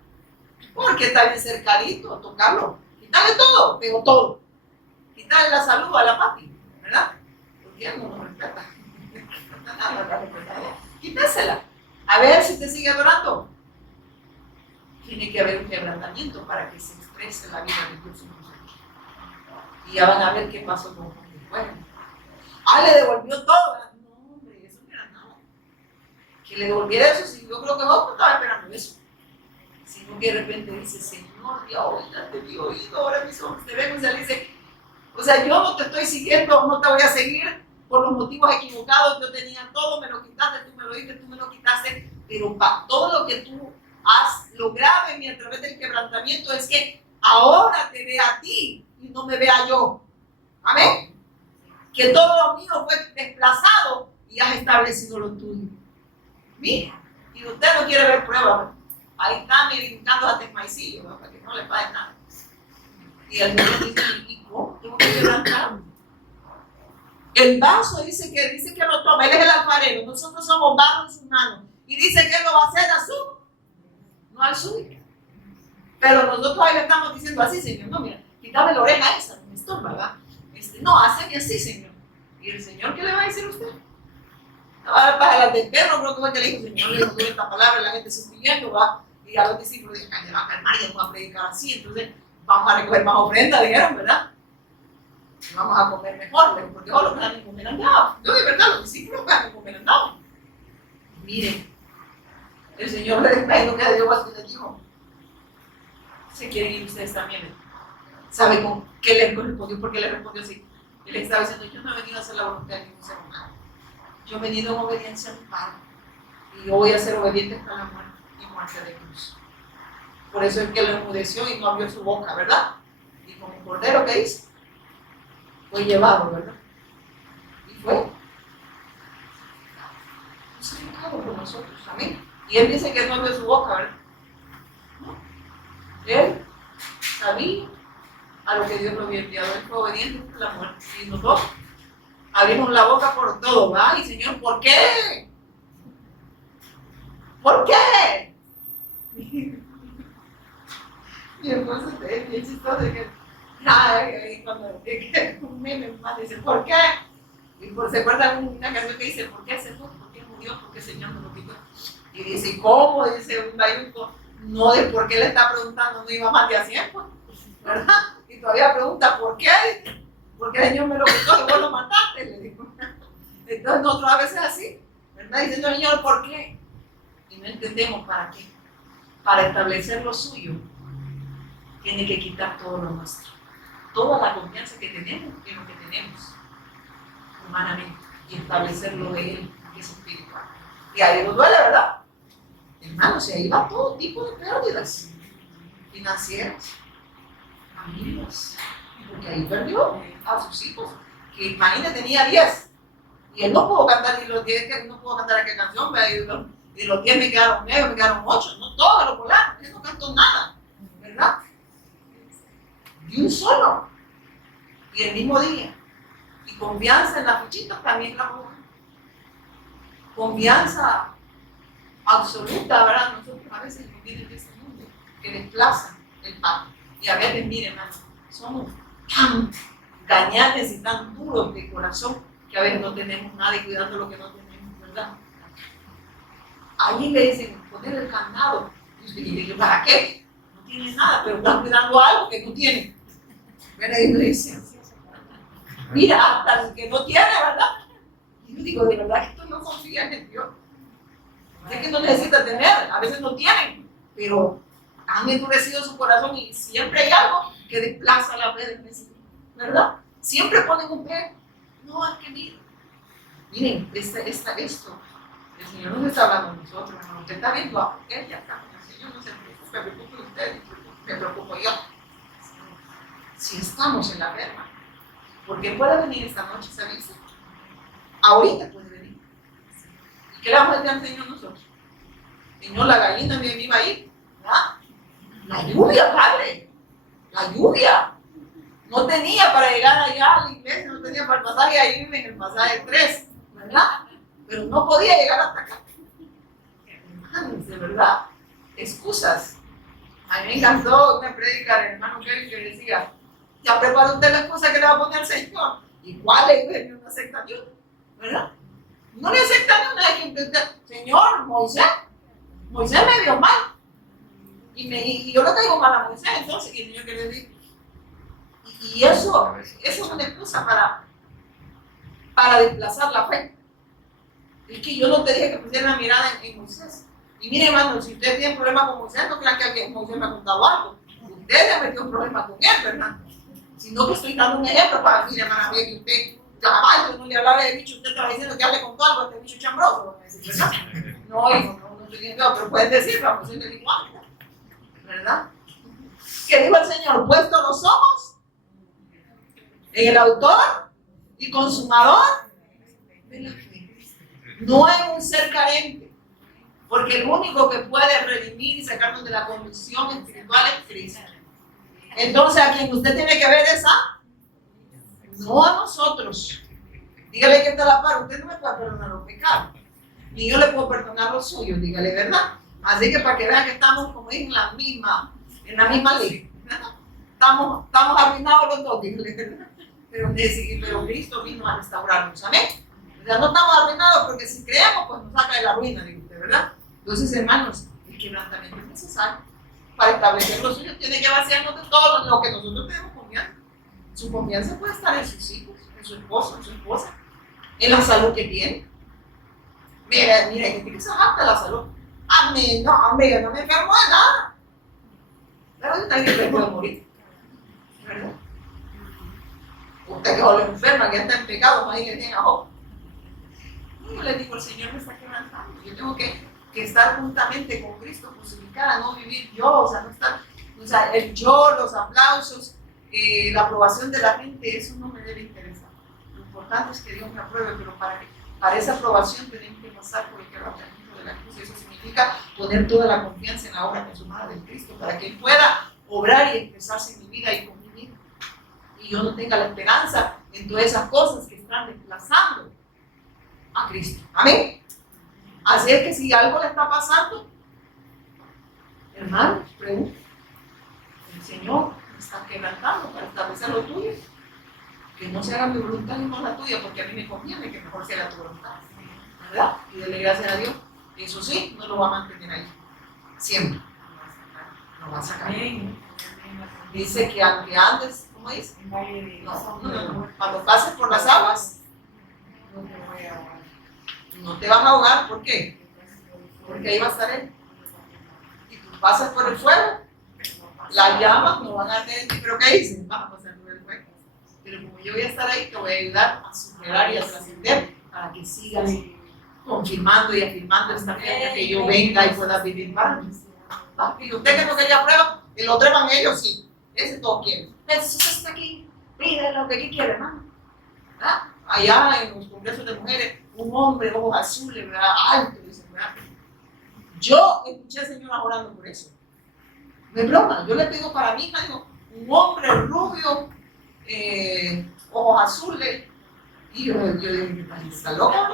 ¿por qué está bien cercadito? Tocarlo. Quítale todo, pero todo. Quítale la salud a la papi, ¿verdad? Porque él no nos respeta. Quításela. A ver si te sigue adorando. Tiene que haber un quebrantamiento para que se exprese la vida de Dios en nosotros. Y ya van a ver qué pasó con Job. Bueno, le devolvió todo. No, hombre, eso no era nada. Que le devolviera eso, si yo creo que Job no estaba esperando eso. Sino que de repente dice, Señor, Dios, ya te di oído, ahora mis ojos te ven. O sea, le dice, o sea, yo no te estoy siguiendo, no te voy a seguir por los motivos equivocados. Yo tenía todo, me lo quitaste, tú me lo diste, tú me lo quitaste. Pero para todo lo que tú has logrado en mí a través del quebrantamiento es que ahora te vea a ti y no me vea yo. Amén. Que todo lo mío fue desplazado y has establecido lo tuyo. Mira, y usted no quiere ver pruebas. Ahí está brincando hasta el maicillo, ¿no? Para que no le pase nada. Y el Señor dice, ¿y cómo? Tengo que quebrantar. El vaso dice que lo toma, él es el alfarero, nosotros somos barro en sus manos. Y dice que él lo va a hacer a su, no al suyo. Pero nosotros ahí le estamos diciendo así, Señor, no, mira, quítame la oreja esa, me estorba, ¿verdad? No, haceme así, Señor. ¿Y el Señor qué le va a decir a usted? No va a dar pajaras de perro, creo que fue que le dijo, Señor, le dijo esta palabra, la gente se sufriendo, va. Y a los discípulos dijeron, ya va a calmar, ya no va a predicar así, entonces vamos a recoger más ofrenda, dijeron, ¿verdad? Y vamos a comer mejor, porque todos los que han comer andado. No, de verdad, los discípulos que han comer andado. Miren, el Señor le dijo que Dios les dijo, ¿se quieren ir ustedes también? ¿Sabe con qué le respondió? ¿Por qué le respondió así? Él estaba diciendo, yo no he venido a hacer la voluntad de ningún ser humano. Yo he venido en obediencia a mi Padre. Y yo voy a ser obediente hasta la muerte y muerte de cruz. Por eso es que lo enmudeció y no abrió su boca, ¿verdad? Y como un cordero que hizo, fue llevado, ¿verdad? Y fue sacrificado por nosotros, amén. Y él dice que no abrió su boca, ¿verdad? ¿No? Él sabía a lo que Dios lo había enviado, él fue obediente hasta la muerte. Y nosotros abrimos la boca por todo, ¿verdad? Y Señor, ¿por qué? ¿Por qué? Y entonces es bien chistoso que cuando un meme más dice, ¿por qué? Y se acuerda una canción que dice, ¿por qué se fue? ¿Por qué murió? ¿Por qué el Señor no lo quitó? Y dice, ¿cómo? Dice un bayunco, no de por qué le está preguntando, no iba más de a 100, pues, ¿verdad? Y todavía pregunta, ¿por qué? Porque el Señor me lo quitó y vos lo mataste, le digo. Entonces nosotros a veces así, ¿verdad? Diciendo, Señor, ¿por qué? Y no entendemos para qué. Para establecer lo suyo, tiene que quitar todo lo nuestro. Toda la confianza que tenemos en lo que tenemos humanamente y establecer lo de Él, que es espiritual. Y ahí nos duele, ¿verdad? Hermanos, y ahí va todo tipo de pérdidas financieras, familias, porque ahí perdió a sus hijos, que imagínate, tenía 10 y él no pudo cantar, y los 10 no pudo cantar aquella canción, y los 10 me quedaron 9, me quedaron 8, no todos los volaron, él no cantó nada, ¿verdad? Y un solo, y el mismo día, y confianza en las fichitas también la boca, confianza absoluta, ¿verdad? Nosotros a veces nos vienen de este mundo que desplazan el pan, y a veces, miren, hermano, somos tan gañanes y tan duros de corazón que a veces no tenemos nada y cuidando lo que no tenemos, ¿verdad? Allí le dicen, poner el candado, y usted dice, ¿para qué? No tiene nada, pero están cuidando algo que no tiene. Ven a la iglesia. Mira, hasta el que no tiene, ¿verdad? Y yo digo, de verdad que tú no confías en Dios. Es que no necesita tener, a veces no tienen, pero han endurecido su corazón y siempre hay algo que desplaza la fe del Mesías, ¿verdad? Siempre ponen un pie. No, es que miren, esto, el Señor nos está hablando a nosotros, hermano. Usted está viendo a él ya está, el Señor no se preocupe, me preocupo usted, me preocupo yo. Si estamos en la verma, porque puede venir esta noche, ¿sabes? Ahorita puede venir. ¿Y qué le vamos a decir al Señor nosotros? Señor, la gallina me iba a ir, ¿verdad? La lluvia, padre, la lluvia. No tenía para llegar allá a la iglesia, no tenía para el pasaje a irme en el pasaje 3, ¿verdad? Pero no podía llegar hasta acá. Hermanos, de verdad, excusas. A mí me encantó una prédica del hermano Kevin que decía, ya preparó usted la excusa que le va a poner al Señor. Igual él no acepta ni una, ¿verdad? No le acepta ni una de que usted, Señor, Moisés me vio mal. Y yo le traigo mal a Moisés, entonces, y el Señor que le dice, y eso es una excusa para desplazar la fe. Es que yo no te dije que pusiera la mirada en Moisés. Y mire, hermano, si usted tiene problemas con Moisés, no crean que Moisés me ha contado algo. Usted le ha metido un problema con él, ¿verdad? Sino que estoy dando un ejemplo para decir, hermana, que usted, jamás yo no le hablaba de bicho, usted estaba diciendo que ya le contó algo a este bicho chambroso, ¿verdad? No, hijo, no estoy diciendo yo, pero pueden decir, vamos a ser igual, ¿verdad? ¿Qué dijo el Señor? Puesto los ojos en el autor y consumador de la fe. No hay un ser carente, porque el único que puede redimir y sacarnos de la condición espiritual es Cristo. Entonces, a quien usted tiene que ver es no a nosotros. Dígale que está a la par, usted no me puede perdonar los pecados, ni yo le puedo perdonar los suyos, dígale, ¿verdad? Así que para que vean que estamos como en la misma ley, ¿verdad? Estamos arruinados los dos, dígale, ¿verdad? Pero Cristo vino a restaurarnos, amén. O sea, no estamos arruinados porque si creemos, pues nos saca de la ruina, digo usted, ¿verdad? Entonces, hermanos, el quebrantamiento es necesario. Para establecer lo suyo, tiene que vaciarnos de todo lo que nosotros tenemos confianza. Su confianza puede estar en sus hijos, en su esposo, en su esposa, en la salud que tiene. Mira, hay gente que se jacta de la salud. A mí, no me enfermo de nada. Pero hay gente que puede morir, ¿verdad? Usted que solo enferma, que está en pecado, no hay que tenga ojo. Yo le digo, el Señor me está quebrantando. Yo tengo que estar juntamente con Cristo, crucificada, no vivir yo, o sea, no estar, o sea, el yo, los aplausos, la aprobación de la gente, eso no me debe interesar. Lo importante es que Dios me apruebe, pero para esa aprobación tenemos que pasar por el quebrantamiento de la cruz, y eso significa poner toda la confianza en la obra consumada de Cristo, para que Él pueda obrar y expresarse en mi vida y con mi vida. Y yo no tenga la esperanza en todas esas cosas que están desplazando a Cristo. Amén. Así es que si algo le está pasando, hermano, pregunta. El Señor me está quebrantando para establecer lo tuyo. Que no se haga mi voluntad y no la tuya, porque a mí me conviene que mejor sea tu voluntad, ¿verdad? Y dele gracias a Dios. Eso sí, no lo va a mantener ahí. Siempre. No va a sacar. Dice que aunque andes, ¿cómo dice? No. Cuando pases por las aguas, no te vas a ahogar. ¿Por qué? Porque ahí va a estar Él. Y tú pasas por el fuego, las llamas no van a arder en ti. ¿Pero qué dicen? Vas a pasar por el fuego. Pero como yo voy a estar ahí, te voy a ayudar a superar y a trascender para que sigas confirmando y afirmando esta meta, que yo venga y pueda vivir para mí. Y usted que no quería prueba, el otro evangelio sí. Ese todo quiere. Jesús está aquí, pide lo que aquí quiere, hermano. ¿Verdad? Allá en los congresos de mujeres, un hombre, ojos azules, ¿verdad? Alto, dice, ¿verdad? Yo escuché a señoras orando por eso. No es broma, yo le pido para mi hija, digo, un hombre rubio, ojos azules, y yo digo, ¿está loca?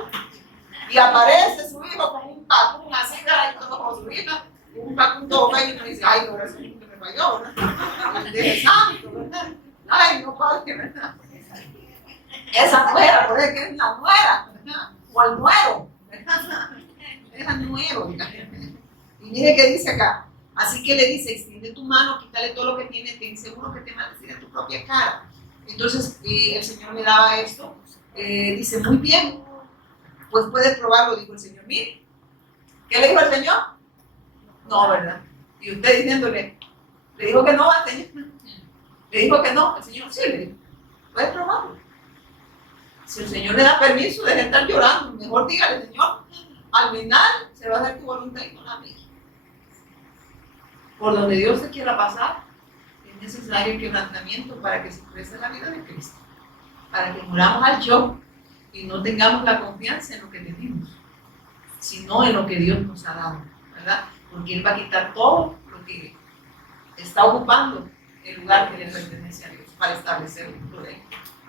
Y aparece su hijo con un pacún así, y todo como su hija, un pacún todo bello, y me dice, ay, no, eso es que me falló, ¿verdad? De santo, ¿verdad? Ay, no padre, ¿verdad? Esa nuera, por eso que es la nuera, ¿verdad? O el nuero, ¿verdad? Es el nuero, ¿verdad? Y mire qué dice acá. Así que le dice, extiende tu mano, quítale todo lo que tiene, ten seguro que te maldecirá tu propia cara. Entonces el Señor me daba esto. Dice, muy bien, pues puedes probarlo, dijo el Señor. Mire, ¿qué le dijo el Señor? No, ¿verdad? Y usted diciéndole, le dijo que no al Señor. Le dijo que no, el Señor sí le dijo, puedes probarlo. Si el Señor le da permiso, deje de estar llorando, mejor dígale, Señor, al final se va a hacer tu voluntad y no la mía. Por donde Dios se quiera pasar, es necesario el quebrantamiento para que se exprese la vida de Cristo, para que muramos al yo y no tengamos la confianza en lo que tenemos, sino en lo que Dios nos ha dado, ¿verdad? Porque Él va a quitar todo lo que está ocupando el lugar que le pertenece a Dios para establecer un poder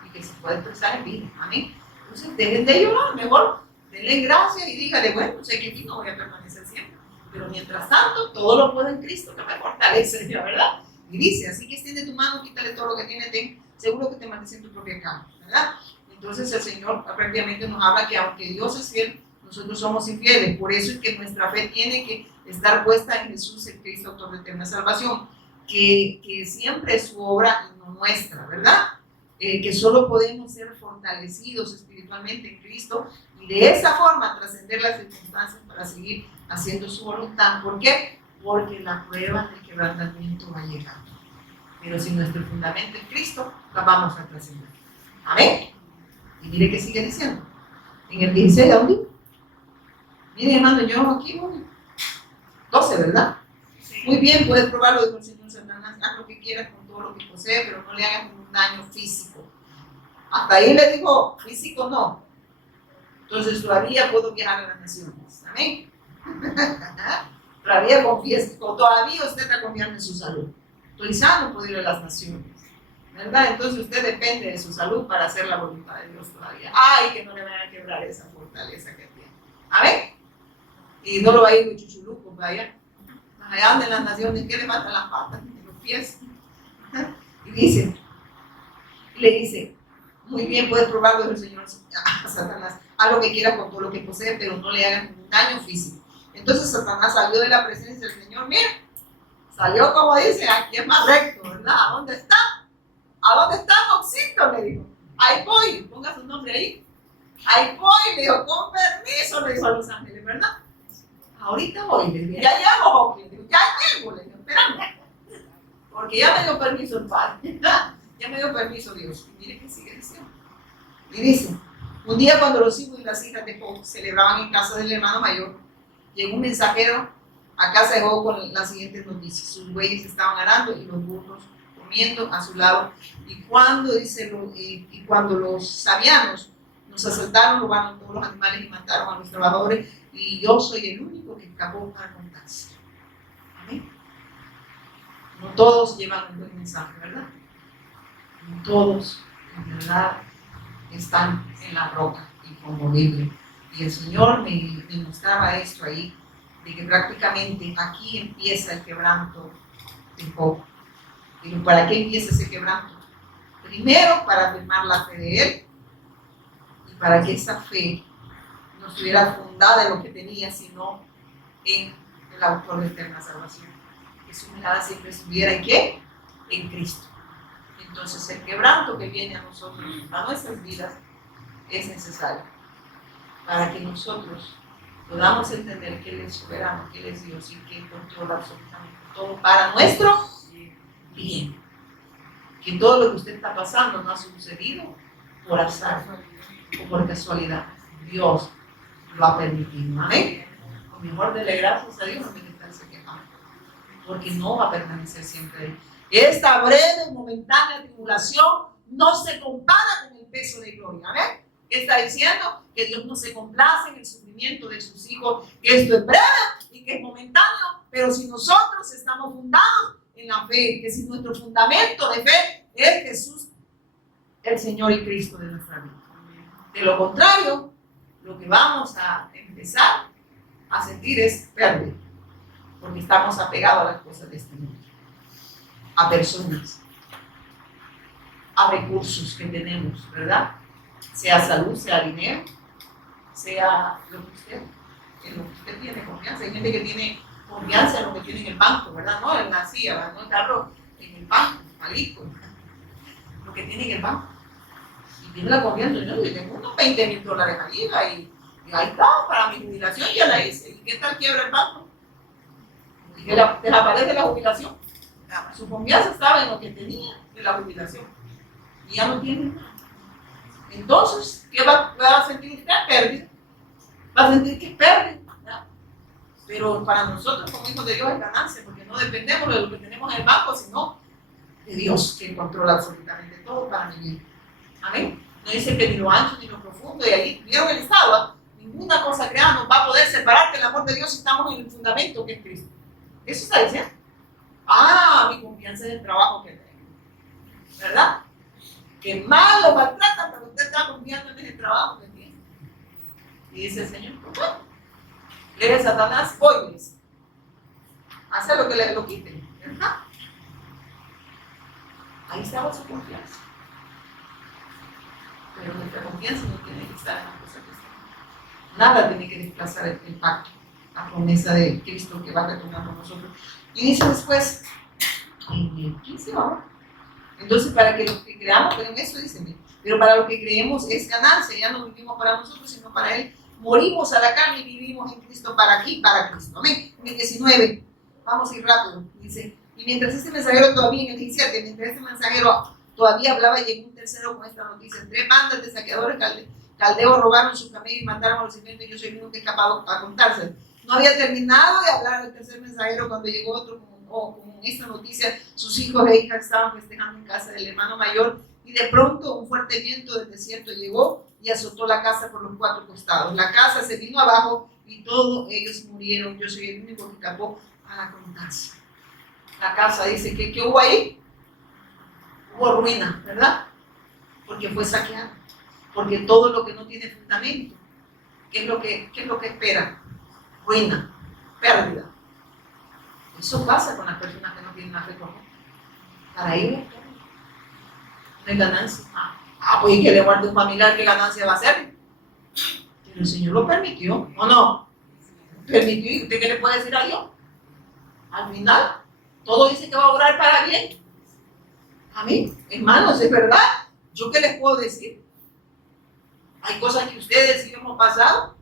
y que se pueda expresar en vida. Amén. Entonces, dejen de llorar, mejor denle gracias y dígale, bueno, sé que aquí no voy a permanecer siempre, pero mientras tanto, todo lo puedo en Cristo que me fortalece, ¿verdad? Y dice, así que extiende tu mano, quítale todo lo que tiene, ten seguro que te mandes en tu propia cama, ¿verdad? Entonces el Señor prácticamente nos habla que aunque Dios es fiel, nosotros somos infieles. Por eso es que nuestra fe tiene que estar puesta en Jesús, el Cristo, autor de eterna salvación, que siempre es su obra y no nuestra, ¿verdad? Que solo podemos ser fortalecidos espiritualmente en Cristo y de esa forma trascender las circunstancias para seguir haciendo su voluntad. ¿Por qué? Porque la prueba del quebrantamiento va a llegar. Pero si nuestro fundamento es Cristo, la vamos a trascender. Amén. Y mire que sigue diciendo. En el 16, ¿a dónde? Mire, hermano, yo aquí voy. 12, ¿verdad? Sí. Muy bien, puedes probarlo, dijo el Señor Satanás, haz lo que quieras con todo lo que posee, pero no le hagas ningún daño físico. Hasta ahí le dijo, físico no. Entonces todavía puedo viajar a las naciones. Amén. Todavía usted está confiando en su salud. Estoy sano, puedo ir a las naciones. ¿Verdad? Entonces usted depende de su salud para hacer la voluntad de Dios todavía. Ay, que no le vayan a quebrar esa fortaleza que tiene. Amén. Y no lo va a ir de chuchuluco para allá. Allá donde en las naciones, ¿qué le faltan las patas y los pies? Y le dice, muy bien, puedes probarlo, dijo el Señor a Satanás, haz lo que quieras con todo lo que posee, pero no le hagas ningún daño físico. Entonces Satanás salió de la presencia del Señor, mira, salió como dice, aquí es más recto, ¿verdad? ¿A dónde está? ¿A dónde está Moxito? Le dijo, ahí voy, ponga su nombre ahí. Ahí voy, le dijo, con permiso, le dijo a los ángeles, ¿verdad? Ahorita voy, le dije, ya llego, le digo, ya llego, le digo, espérame, porque ya me dio permiso el Padre, ya me dio permiso Dios. Y mire que sigue diciendo. Y dice, un día cuando los hijos y las hijas de Job celebraban en casa del hermano mayor, llegó un mensajero a casa de Job con las siguientes noticias. Sus bueyes estaban arando y los burros comiendo a su lado. Y cuando, y cuando los sabianos nos asaltaron, robaron todos los animales y mataron a los trabajadores, y yo soy el único que escapó para contarse. Amén. No todos llevan un buen mensaje, ¿verdad? No todos, en verdad, están en la roca inconmovible. Y el Señor me mostraba esto ahí, de que prácticamente aquí empieza el quebranto de Job. Pero ¿para qué empieza ese quebranto? Primero, para afirmar la fe de él, y para que esa fe no estuviera fundada en lo que tenía, sino en el autor de eterna salvación. Que su mirada siempre estuviera ¿en qué? En Cristo. Entonces el quebranto que viene a nosotros, a nuestras vidas, es necesario para que nosotros podamos entender que Él es soberano, que Él es Dios y que controla absolutamente todo para nuestro bien. Que todo lo que usted está pasando no ha sucedido por azar o por casualidad. Dios lo ha permitido. Amén. O mejor dele gracias a Dios en vez de estarse quejando, porque no va a permanecer siempre ahí. Esta breve y momentánea tribulación no se compara con el peso de gloria. ¿Amén? ¿Qué está diciendo? Que Dios no se complace en el sufrimiento de sus hijos, que esto es breve y que es momentáneo, pero si nosotros estamos fundados en la fe, que si nuestro fundamento de fe es Jesús, el Señor y Cristo de nuestra vida. De lo contrario, lo que vamos a empezar a sentir es pérdida, porque estamos apegados a las cosas de este mundo, a personas, a recursos que tenemos, ¿verdad? Sea salud, sea dinero, sea lo que usted, en lo que usted tiene confianza. Hay gente que tiene confianza en lo que tiene en el banco, ¿verdad? No en la silla, no en el carro, en el banco, malito, lo que tiene en el banco. Y tiene la confianza, yo tengo unos $20,000 allí, y ahí está, para mi jubilación ya la hice. ¿Y qué tal quiebra el banco? Y que desaparece la jubilación. Su confianza estaba en lo que tenía de la jubilación. Y ya no tiene nada. Entonces, ¿qué va a sentir usted? Pérdida. Va a sentir que es pérdida. Pero para nosotros, como hijos de Dios, es ganancia, porque no dependemos de lo que tenemos en el banco, sino de Dios, que controla absolutamente todo para mi bien. Amén. No dice que ni lo ancho ni lo profundo, y ahí vieron el estado. Ninguna cosa creada nos va a poder separar del amor de Dios si estamos en el fundamento que es Cristo. Eso está diciendo. Mi confianza en el trabajo que tengo, ¿verdad? Que mal lo maltratan, pero usted está confiando en ese trabajo que tiene. Y dice el Señor, pues bueno, le dice a Satanás, oyes, hace lo que le lo quiten, ¿verdad? Ahí estaba su confianza. Pero nuestra confianza no tiene que estar en las cosas que están. Nada tiene que desplazar el pacto, la promesa de Cristo que va a retornar con nosotros. Y dice después, en el 15, ¿no? Entonces, para que los que creamos, pero en eso dice, pero para los que creemos es ganancia, ya no vivimos para nosotros, sino para Él. Morimos a la carne y vivimos en Cristo para aquí, para Cristo. Amén. En el 19, vamos a ir rápido, dice, y mientras este mensajero todavía, en el 17, mientras este mensajero todavía hablaba, llegó un tercero con esta noticia. 3 bandas de saqueadores caldeos robaron sus camellos y mataron a los sirvientes, y yo soy el único que he escapado a contárselo. No había terminado de hablar el tercer mensajero cuando llegó otro con esta noticia. Sus hijos e hijas estaban festejando en casa del hermano mayor y de pronto un fuerte viento del desierto llegó y azotó la casa por los 4 costados. La casa se vino abajo y todos ellos murieron. Yo soy el único que escapó a la constancia. La casa dice que ¿qué hubo ahí? Hubo ruina, ¿verdad? Porque fue saqueada. Porque todo lo que no tiene fundamento, ¿qué es lo que espera? Ruina, pérdida. Eso pasa con las personas que no tienen la fe con Dios. Para ellos no hay ganancia. Pues y que le muerde un familiar, ¿qué ganancia va a ser? Pero el Señor lo permitió, ¿o no? Permitió, ¿y usted qué le puede decir a Dios? Al final, todo dice que va a obrar para bien. A mí, hermanos, es verdad. ¿Yo qué les puedo decir? Hay cosas que ustedes y yo hemos pasado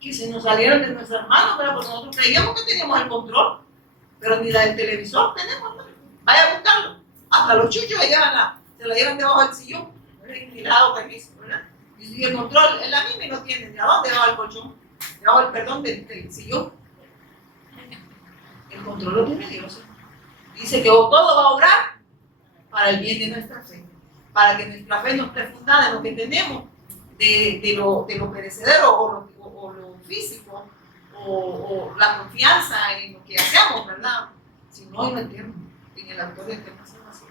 que se nos salieron de nuestras manos, pero pues nosotros creíamos que teníamos el control, pero ni la del televisor tenemos. Vaya a buscarlo. Hasta los chuchos se la llevan debajo del sillón, inclinado, permiso, ¿verdad? Y si el control es la misma y no tienen. ¿De dónde va el colchón? Debajo del sillón. El control lo tiene Dios. Dice que todo va a obrar para el bien de nuestra fe, para que nuestra fe no esté fundada en lo que tenemos, de lo perecedero o lo físico, o la confianza en lo que hacemos, ¿verdad? Sino en lo eterno, en el autor de eterna salvación.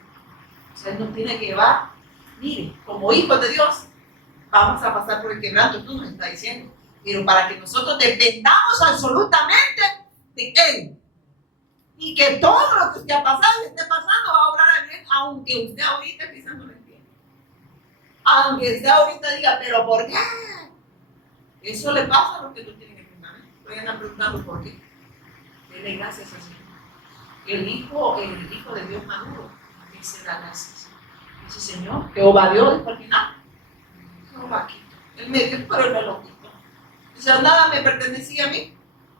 O sea, Él nos tiene que llevar, mire, como hijos de Dios, vamos a pasar por el quebranto, tú nos estás diciendo, pero para que nosotros dependamos absolutamente de Él. Y que todo lo que usted ha pasado y esté pasando va a obrar a bien, aunque usted ahorita quizás no lo entienda. Aunque usted ahorita diga, ¿pero por qué? Eso le pasa a los que no tienen el fundamento. Estoy andan preguntando por qué. Dele gracias al Señor. El hijo de Dios maduro dice da gracias. Dice, Señor, Jehová Dios, después al final, Jehová quito. Él me dio, pero Él no lo quitó. O sea, nada me pertenecía a mí.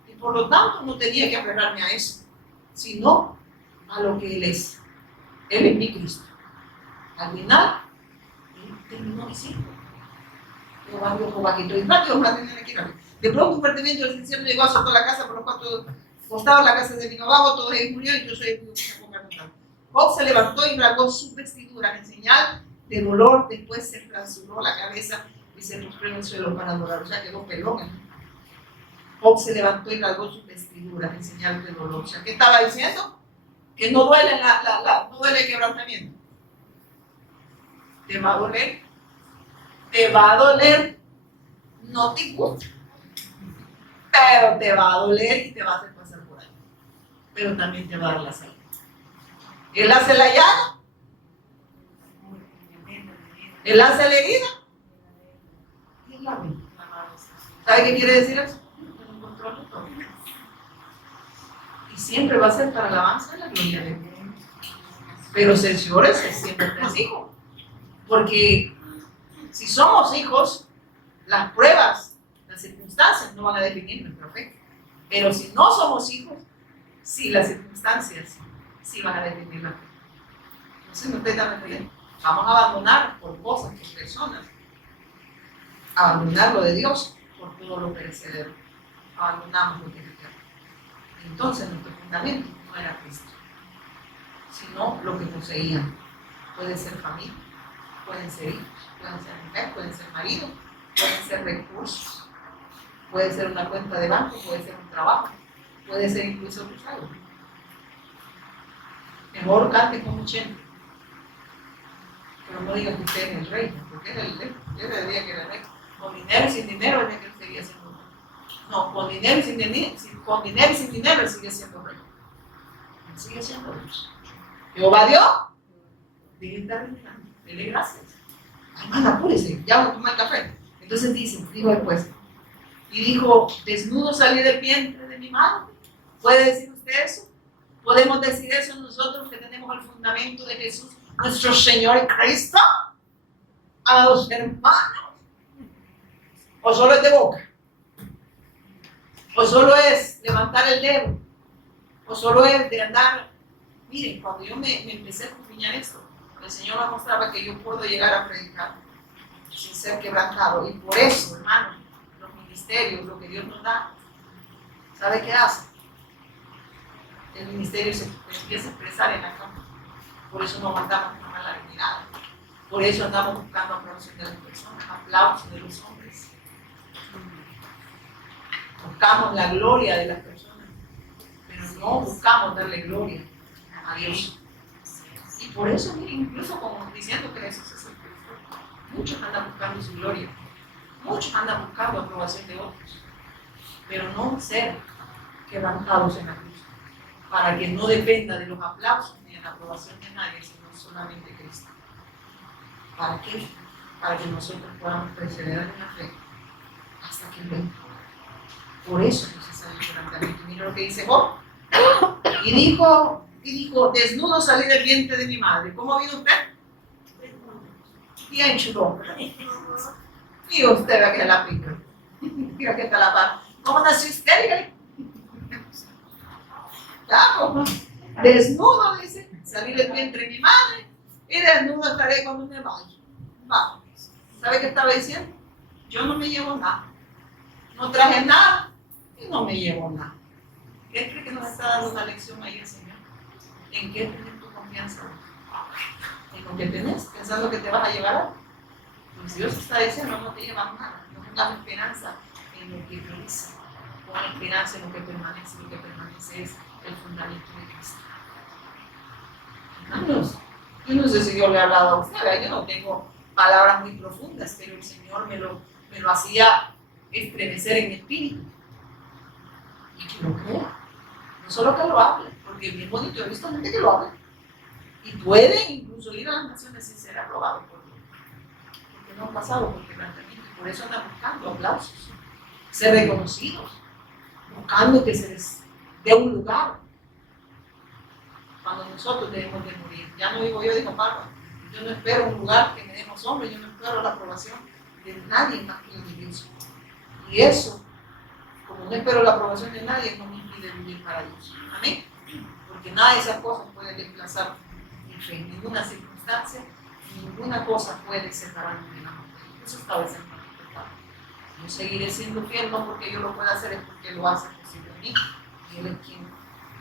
Y por lo tanto no tenía que aferrarme a eso, sino a lo que Él es. Él es mi Cristo. Al final, Él terminó diciendo, Jehová Dios, Jehová quito. Y rápido va a tener que ir a ver. De pronto un fuerte viento del cielo llegó a azotar la casa por los 4 costados, la casa se vino abajo, todos ellos murieron y yo soy el único que se ponga a contar. Job se levantó y rasgó sus vestiduras en señal de dolor, después se rasuró la cabeza y se postró en el suelo para adorar. O sea, quedó pelón. Job se levantó y rasgó sus vestiduras en señal de dolor. O sea, ¿qué estaba diciendo? Que no duele, no duele el quebrantamiento. Te va a doler. Te va a doler. No te gusta. Pero te va a doler y te va a hacer pasar por ahí. Pero también te va a dar la salud. Él hace la llaga. Él hace la herida. Y él la ve. ¿Sabe qué quiere decir eso? Y siempre va a ser para la alabanza de la gloria de Dios. Pero cerciórese siempre que es hijo. Porque si somos hijos, las pruebas, las circunstancias no van a definir nuestra fe. Pero si no somos hijos, sí, las circunstancias sí van a definir la fe. Entonces no te dan bien. Vamos a abandonar por cosas, por personas. Abandonar lo de Dios por todo lo perecedero. Abandonamos lo que es eterno. Entonces nuestro fundamento no era Cristo, sino lo que poseían. Puede ser familia, pueden ser hijos, pueden ser mujeres, pueden ser maridos, pueden ser recursos, puede ser una cuenta de banco, puede ser un trabajo, puede ser incluso tu salud. Mejor cante como 80, pero no diga que usted es el rey, porque era el rey. Yo le diría que era el rey. Con dinero y sin dinero, es que él seguía siendo rey. No, con dinero y sin dinero, él sigue siendo rey. Él sigue siendo Dios. Jehová Dios, dile gracias. Hermana, apúrese, ya vamos a tomar café. Entonces dijo después, y dijo, desnudo salí del vientre de mi madre. ¿Puede decir usted eso? ¿Podemos decir eso nosotros que tenemos el fundamento de Jesús, nuestro Señor y Cristo? A los hermanos. ¿O solo es de boca? ¿O solo es levantar el dedo? ¿O solo es de andar? Miren, cuando yo me empecé a escudriñar esto, el Señor me mostraba que yo puedo llegar a predicar sin ser quebrantado. Y por eso, hermanos, los ministerios, lo que Dios nos da, ¿Sabe qué hace? El ministerio se empieza a expresar en la cama. Por eso no mandamos con mala mirada. Por eso andamos buscando aplausos de las personas, aplausos de los hombres. Buscamos la gloria de las personas, pero no buscamos darle gloria a Dios. Y por eso, miren, incluso como diciendo que Jesús es el Cristo, muchos andan buscando su gloria, muchos andan buscando aprobación de otros, pero no ser quebrantados en la cruz, para que no dependa de los aplausos ni de la aprobación de nadie, sino solamente Cristo. ¿Para qué? Para que nosotros podamos perseverar en la fe hasta que venga. Por eso es necesario quebrantamiento. Mira lo que dice Job. Y dijo, desnudo salí del vientre de mi madre. ¿Cómo vino usted? Bien chulo. Y usted ve que la pica. Mira que está la paz. ¿Cómo nació usted? Claro. Desnudo, dice, salí del vientre de mi madre y desnudo estaré cuando me vaya. Vamos. ¿Sabe qué estaba diciendo? Yo no me llevo nada. No traje nada y no me llevo nada. ¿Qué cree que nos está dando una lección ahí el Señor? ¿En qué tienes tu confianza? ¿En lo que tenés? ¿Pensando que te vas a llevar algo? Pues Dios está diciendo, no te llevas nada. No tengas esperanza en lo que realiza. Pon esperanza en lo que permanece. Lo que permanece es el fundamento de Cristo. Hermanos, yo no sé si Dios le ha hablado a usted, yo no tengo palabras muy profundas, pero el Señor me lo hacía estremecer en mi espíritu. Y que lo crea. No solo que lo hable, porque es bien bonito, he visto gente que lo habla. Y pueden incluso ir a las naciones sin ser aprobados porque no han pasado por quebrantamiento. Y por eso andan buscando aplausos, ser reconocidos, buscando que se les dé un lugar. Cuando nosotros debemos de morir. Ya no digo yo, dijo Pablo, yo no espero un lugar que me demos hombres, yo no espero la aprobación de nadie más que de Dios. Y eso, como no espero la aprobación de nadie, no me impide vivir para Dios. Amén. Porque nada de esas cosas puede desplazar mi fe. Ninguna circunstancia, ninguna cosa puede separarme de la muerte. Eso estaba diciendo Pablo. Yo seguiré siendo fiel, no porque yo lo pueda hacer, es porque lo hace posible en mí. Y Él es quien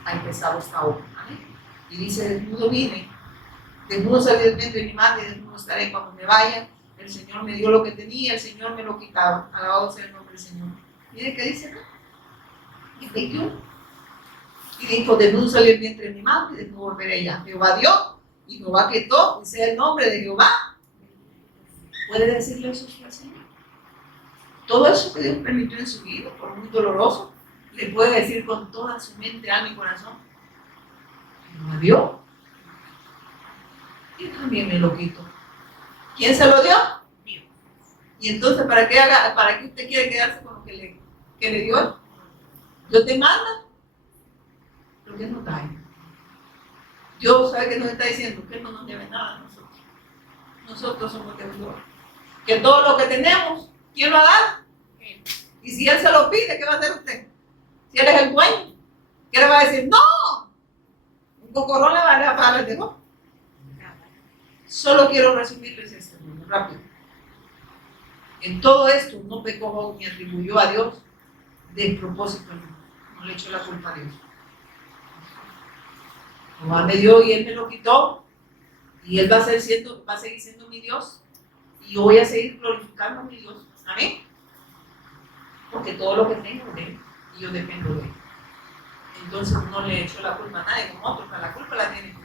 ha empezado esta obra. Amén. Y dice, desnudo vine, desnudo salí del vientre de mi madre, desnudo estaré cuando me vaya. El Señor me dio lo que tenía, el Señor me lo quitaba. Alabado sea el nombre del Señor. Mire qué dice acá. Y 21. Y dijo, desnudo salí del vientre de mi madre, y desnudo volveré allá. Jehová dio, y Jehová quitó, y sea el nombre de Jehová. ¿Puede decirle eso al Señor? Todo eso que Dios permitió en su vida, por muy doloroso, le puede decir con toda su mente, alma y corazón. Jehová dio, y también me lo quito. ¿Quién se lo dio? Dios. Y entonces, ¿para qué usted quiere quedarse con lo que le dio? Dios te manda lo que nos da. Dios sabe que nos está diciendo que Él no nos debe nada a nosotros. Nosotros somos deudores. Que todo lo que tenemos, ¿quién lo ha dado? Él. Y si Él se lo pide, ¿qué va a hacer usted? Si Él es el dueño, ¿qué le va a decir? ¡No! Un cocorrón le va a pagar el dejo. Solo quiero resumirles esto, rápido. En todo esto no pecó Job ni atribuyó a Dios despropósito, no le echó la culpa a Dios. Jehová me dio y Él me lo quitó, y Él va a seguir siendo mi Dios, y yo voy a seguir glorificando a mi Dios. Amén. Porque todo lo que tengo es de Él, y yo dependo de Él. Entonces no le echó la culpa a nadie como otros, la culpa la tiene Dios.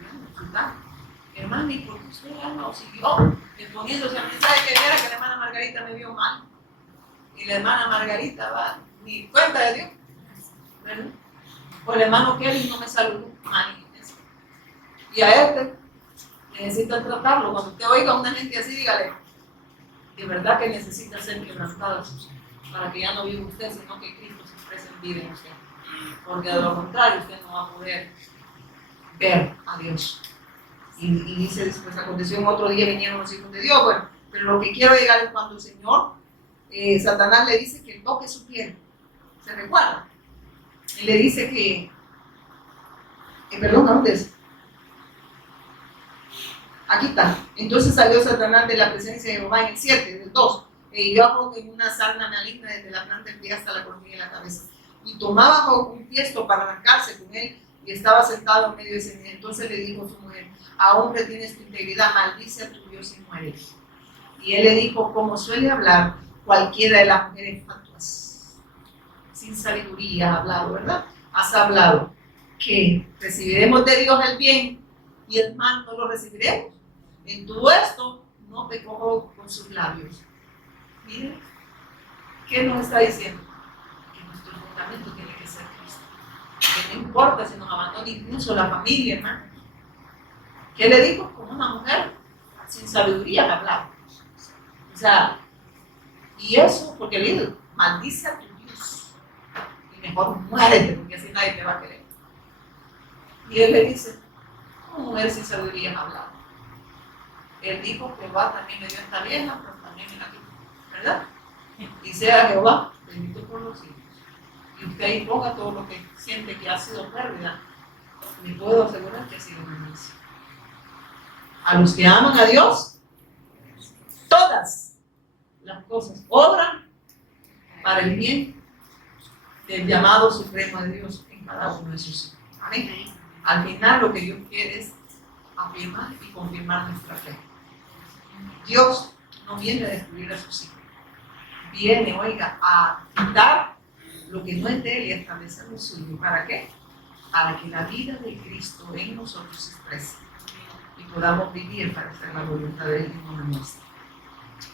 Hermano, ¿y por qué usted no siguió exponiéndose al mensaje que era que la hermana Margarita me vio mal? Y la hermana Margarita va ni cuenta de Dios, ¿verdad? O el hermano Kelly no me saludó, y a este necesitan tratarlo. Cuando usted oiga a una gente así, dígale, de verdad que necesita ser quebrantada para que ya no viva usted, sino que Cristo se exprese en vida en usted. Porque de lo contrario usted no va a poder ver a Dios. Y dice después, aconteció en otro día vinieron los hijos de Dios. Bueno, pero lo que quiero llegar es cuando el Señor, Satanás le dice que toque su piel. ¿Se recuerda? Y le dice que, perdón, ¿dónde es? Aquí está. Entonces salió Satanás de la presencia de Jehová en el 7, del 2. Y yo hago en una sarna maligna desde la planta del pie hasta la coronilla de la cabeza. y tomaba un tiesto para arrancarse con él y estaba sentado en medio de ese. Entonces le dijo a su mujer, aún retienes tu integridad, maldice a tu Dios y muere. Y él le dijo, como suele hablar cualquiera de las mujeres fatuas, sin sabiduría ha hablado, ¿verdad? Has hablado que recibiremos de Dios el bien y el mal no lo recibiremos. En todo esto no pecó con sus labios. Miren, ¿qué nos está diciendo? Que nuestro fundamento tiene que ser Cristo. Que no importa si nos abandona incluso la familia, hermano. ¿Qué le dijo? Como una mujer sin sabiduría ha hablado. O sea, y eso porque le dijo, maldice a tu Dios y mejor muérete porque así nadie te va a querer. Y él le dice, como mujer sin sabiduría ha hablado. Él dijo, Jehová también me dio esta vieja, pero también me la quitó, ¿verdad? Y sea Jehová bendito por los siglos. Y usted ahí ponga todo lo que siente que ha sido pérdida, le puedo asegurar que ha sido ganancia. A los que aman a Dios, todas las cosas obran para el bien del llamado supremo de Dios en cada uno de sus hijos. Amén. Al final lo que Dios quiere es afirmar y confirmar nuestra fe. Dios no viene a destruir a sus hijos. Viene, oiga, a quitar lo que no es de Él y a establecer lo suyo. ¿Para qué? Para que la vida de Cristo en nosotros se exprese y podamos vivir para hacer la voluntad de Él y no la nuestra.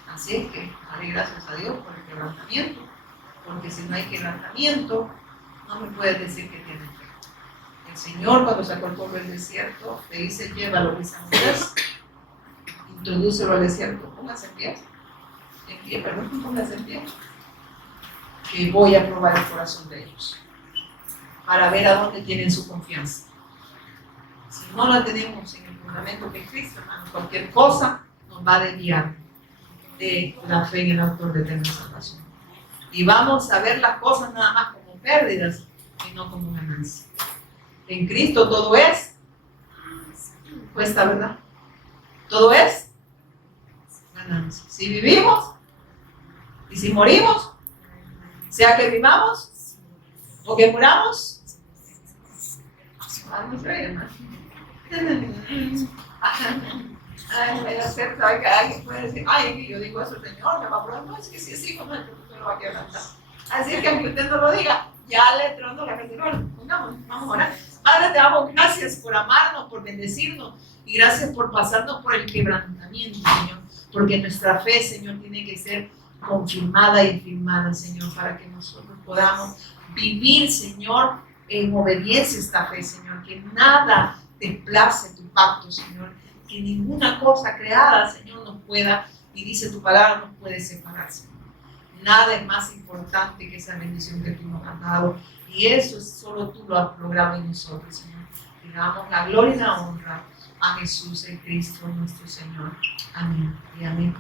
Así es que daré gracias a Dios por el quebrantamiento, porque si no hay quebrantamiento, no me puedes decir que tienes fe. El Señor, cuando sacó el pueblo del desierto, le dice: llévalo, mis ángeles, introdúcelo al desierto, póngase en pie, perdón, póngase en pie, que voy a probar el corazón de ellos, para ver a dónde tienen su confianza. Si no la tenemos en el fundamento que es Cristo, hermano, cualquier cosa nos va a desviar de la fe en el autor de eterna salvación. Y vamos a ver las cosas nada más como pérdidas y no como ganancia. En Cristo todo es, cuesta, ¿verdad? Todo es ganancia. Si vivimos y si morimos, sea que vivamos o que muramos, vamos a ver, hermano. Alguien puede decir, ay, yo digo eso, Señor, me va a probar. No, es que sí, sí, no, usted lo va a quebrantar. Así que aunque usted no lo diga, ya le trono la cacerola. Vamos a orar. Padre, te damos gracias por amarnos, por bendecirnos y gracias por pasarnos por el quebrantamiento, Señor, porque nuestra fe, Señor, tiene que ser confirmada y firmada, Señor, para que nosotros podamos vivir, Señor, en obediencia a esta fe, Señor, que nada desplace tu pacto, Señor, que ninguna cosa creada, Señor, nos pueda, y dice tu palabra, nos puede separar, Señor. Nada es más importante que esa bendición que tú nos has dado, y eso es solo tú lo has logrado en nosotros, Señor. Le damos la gloria y la honra a Jesús, el Cristo, nuestro Señor. Amén y amén.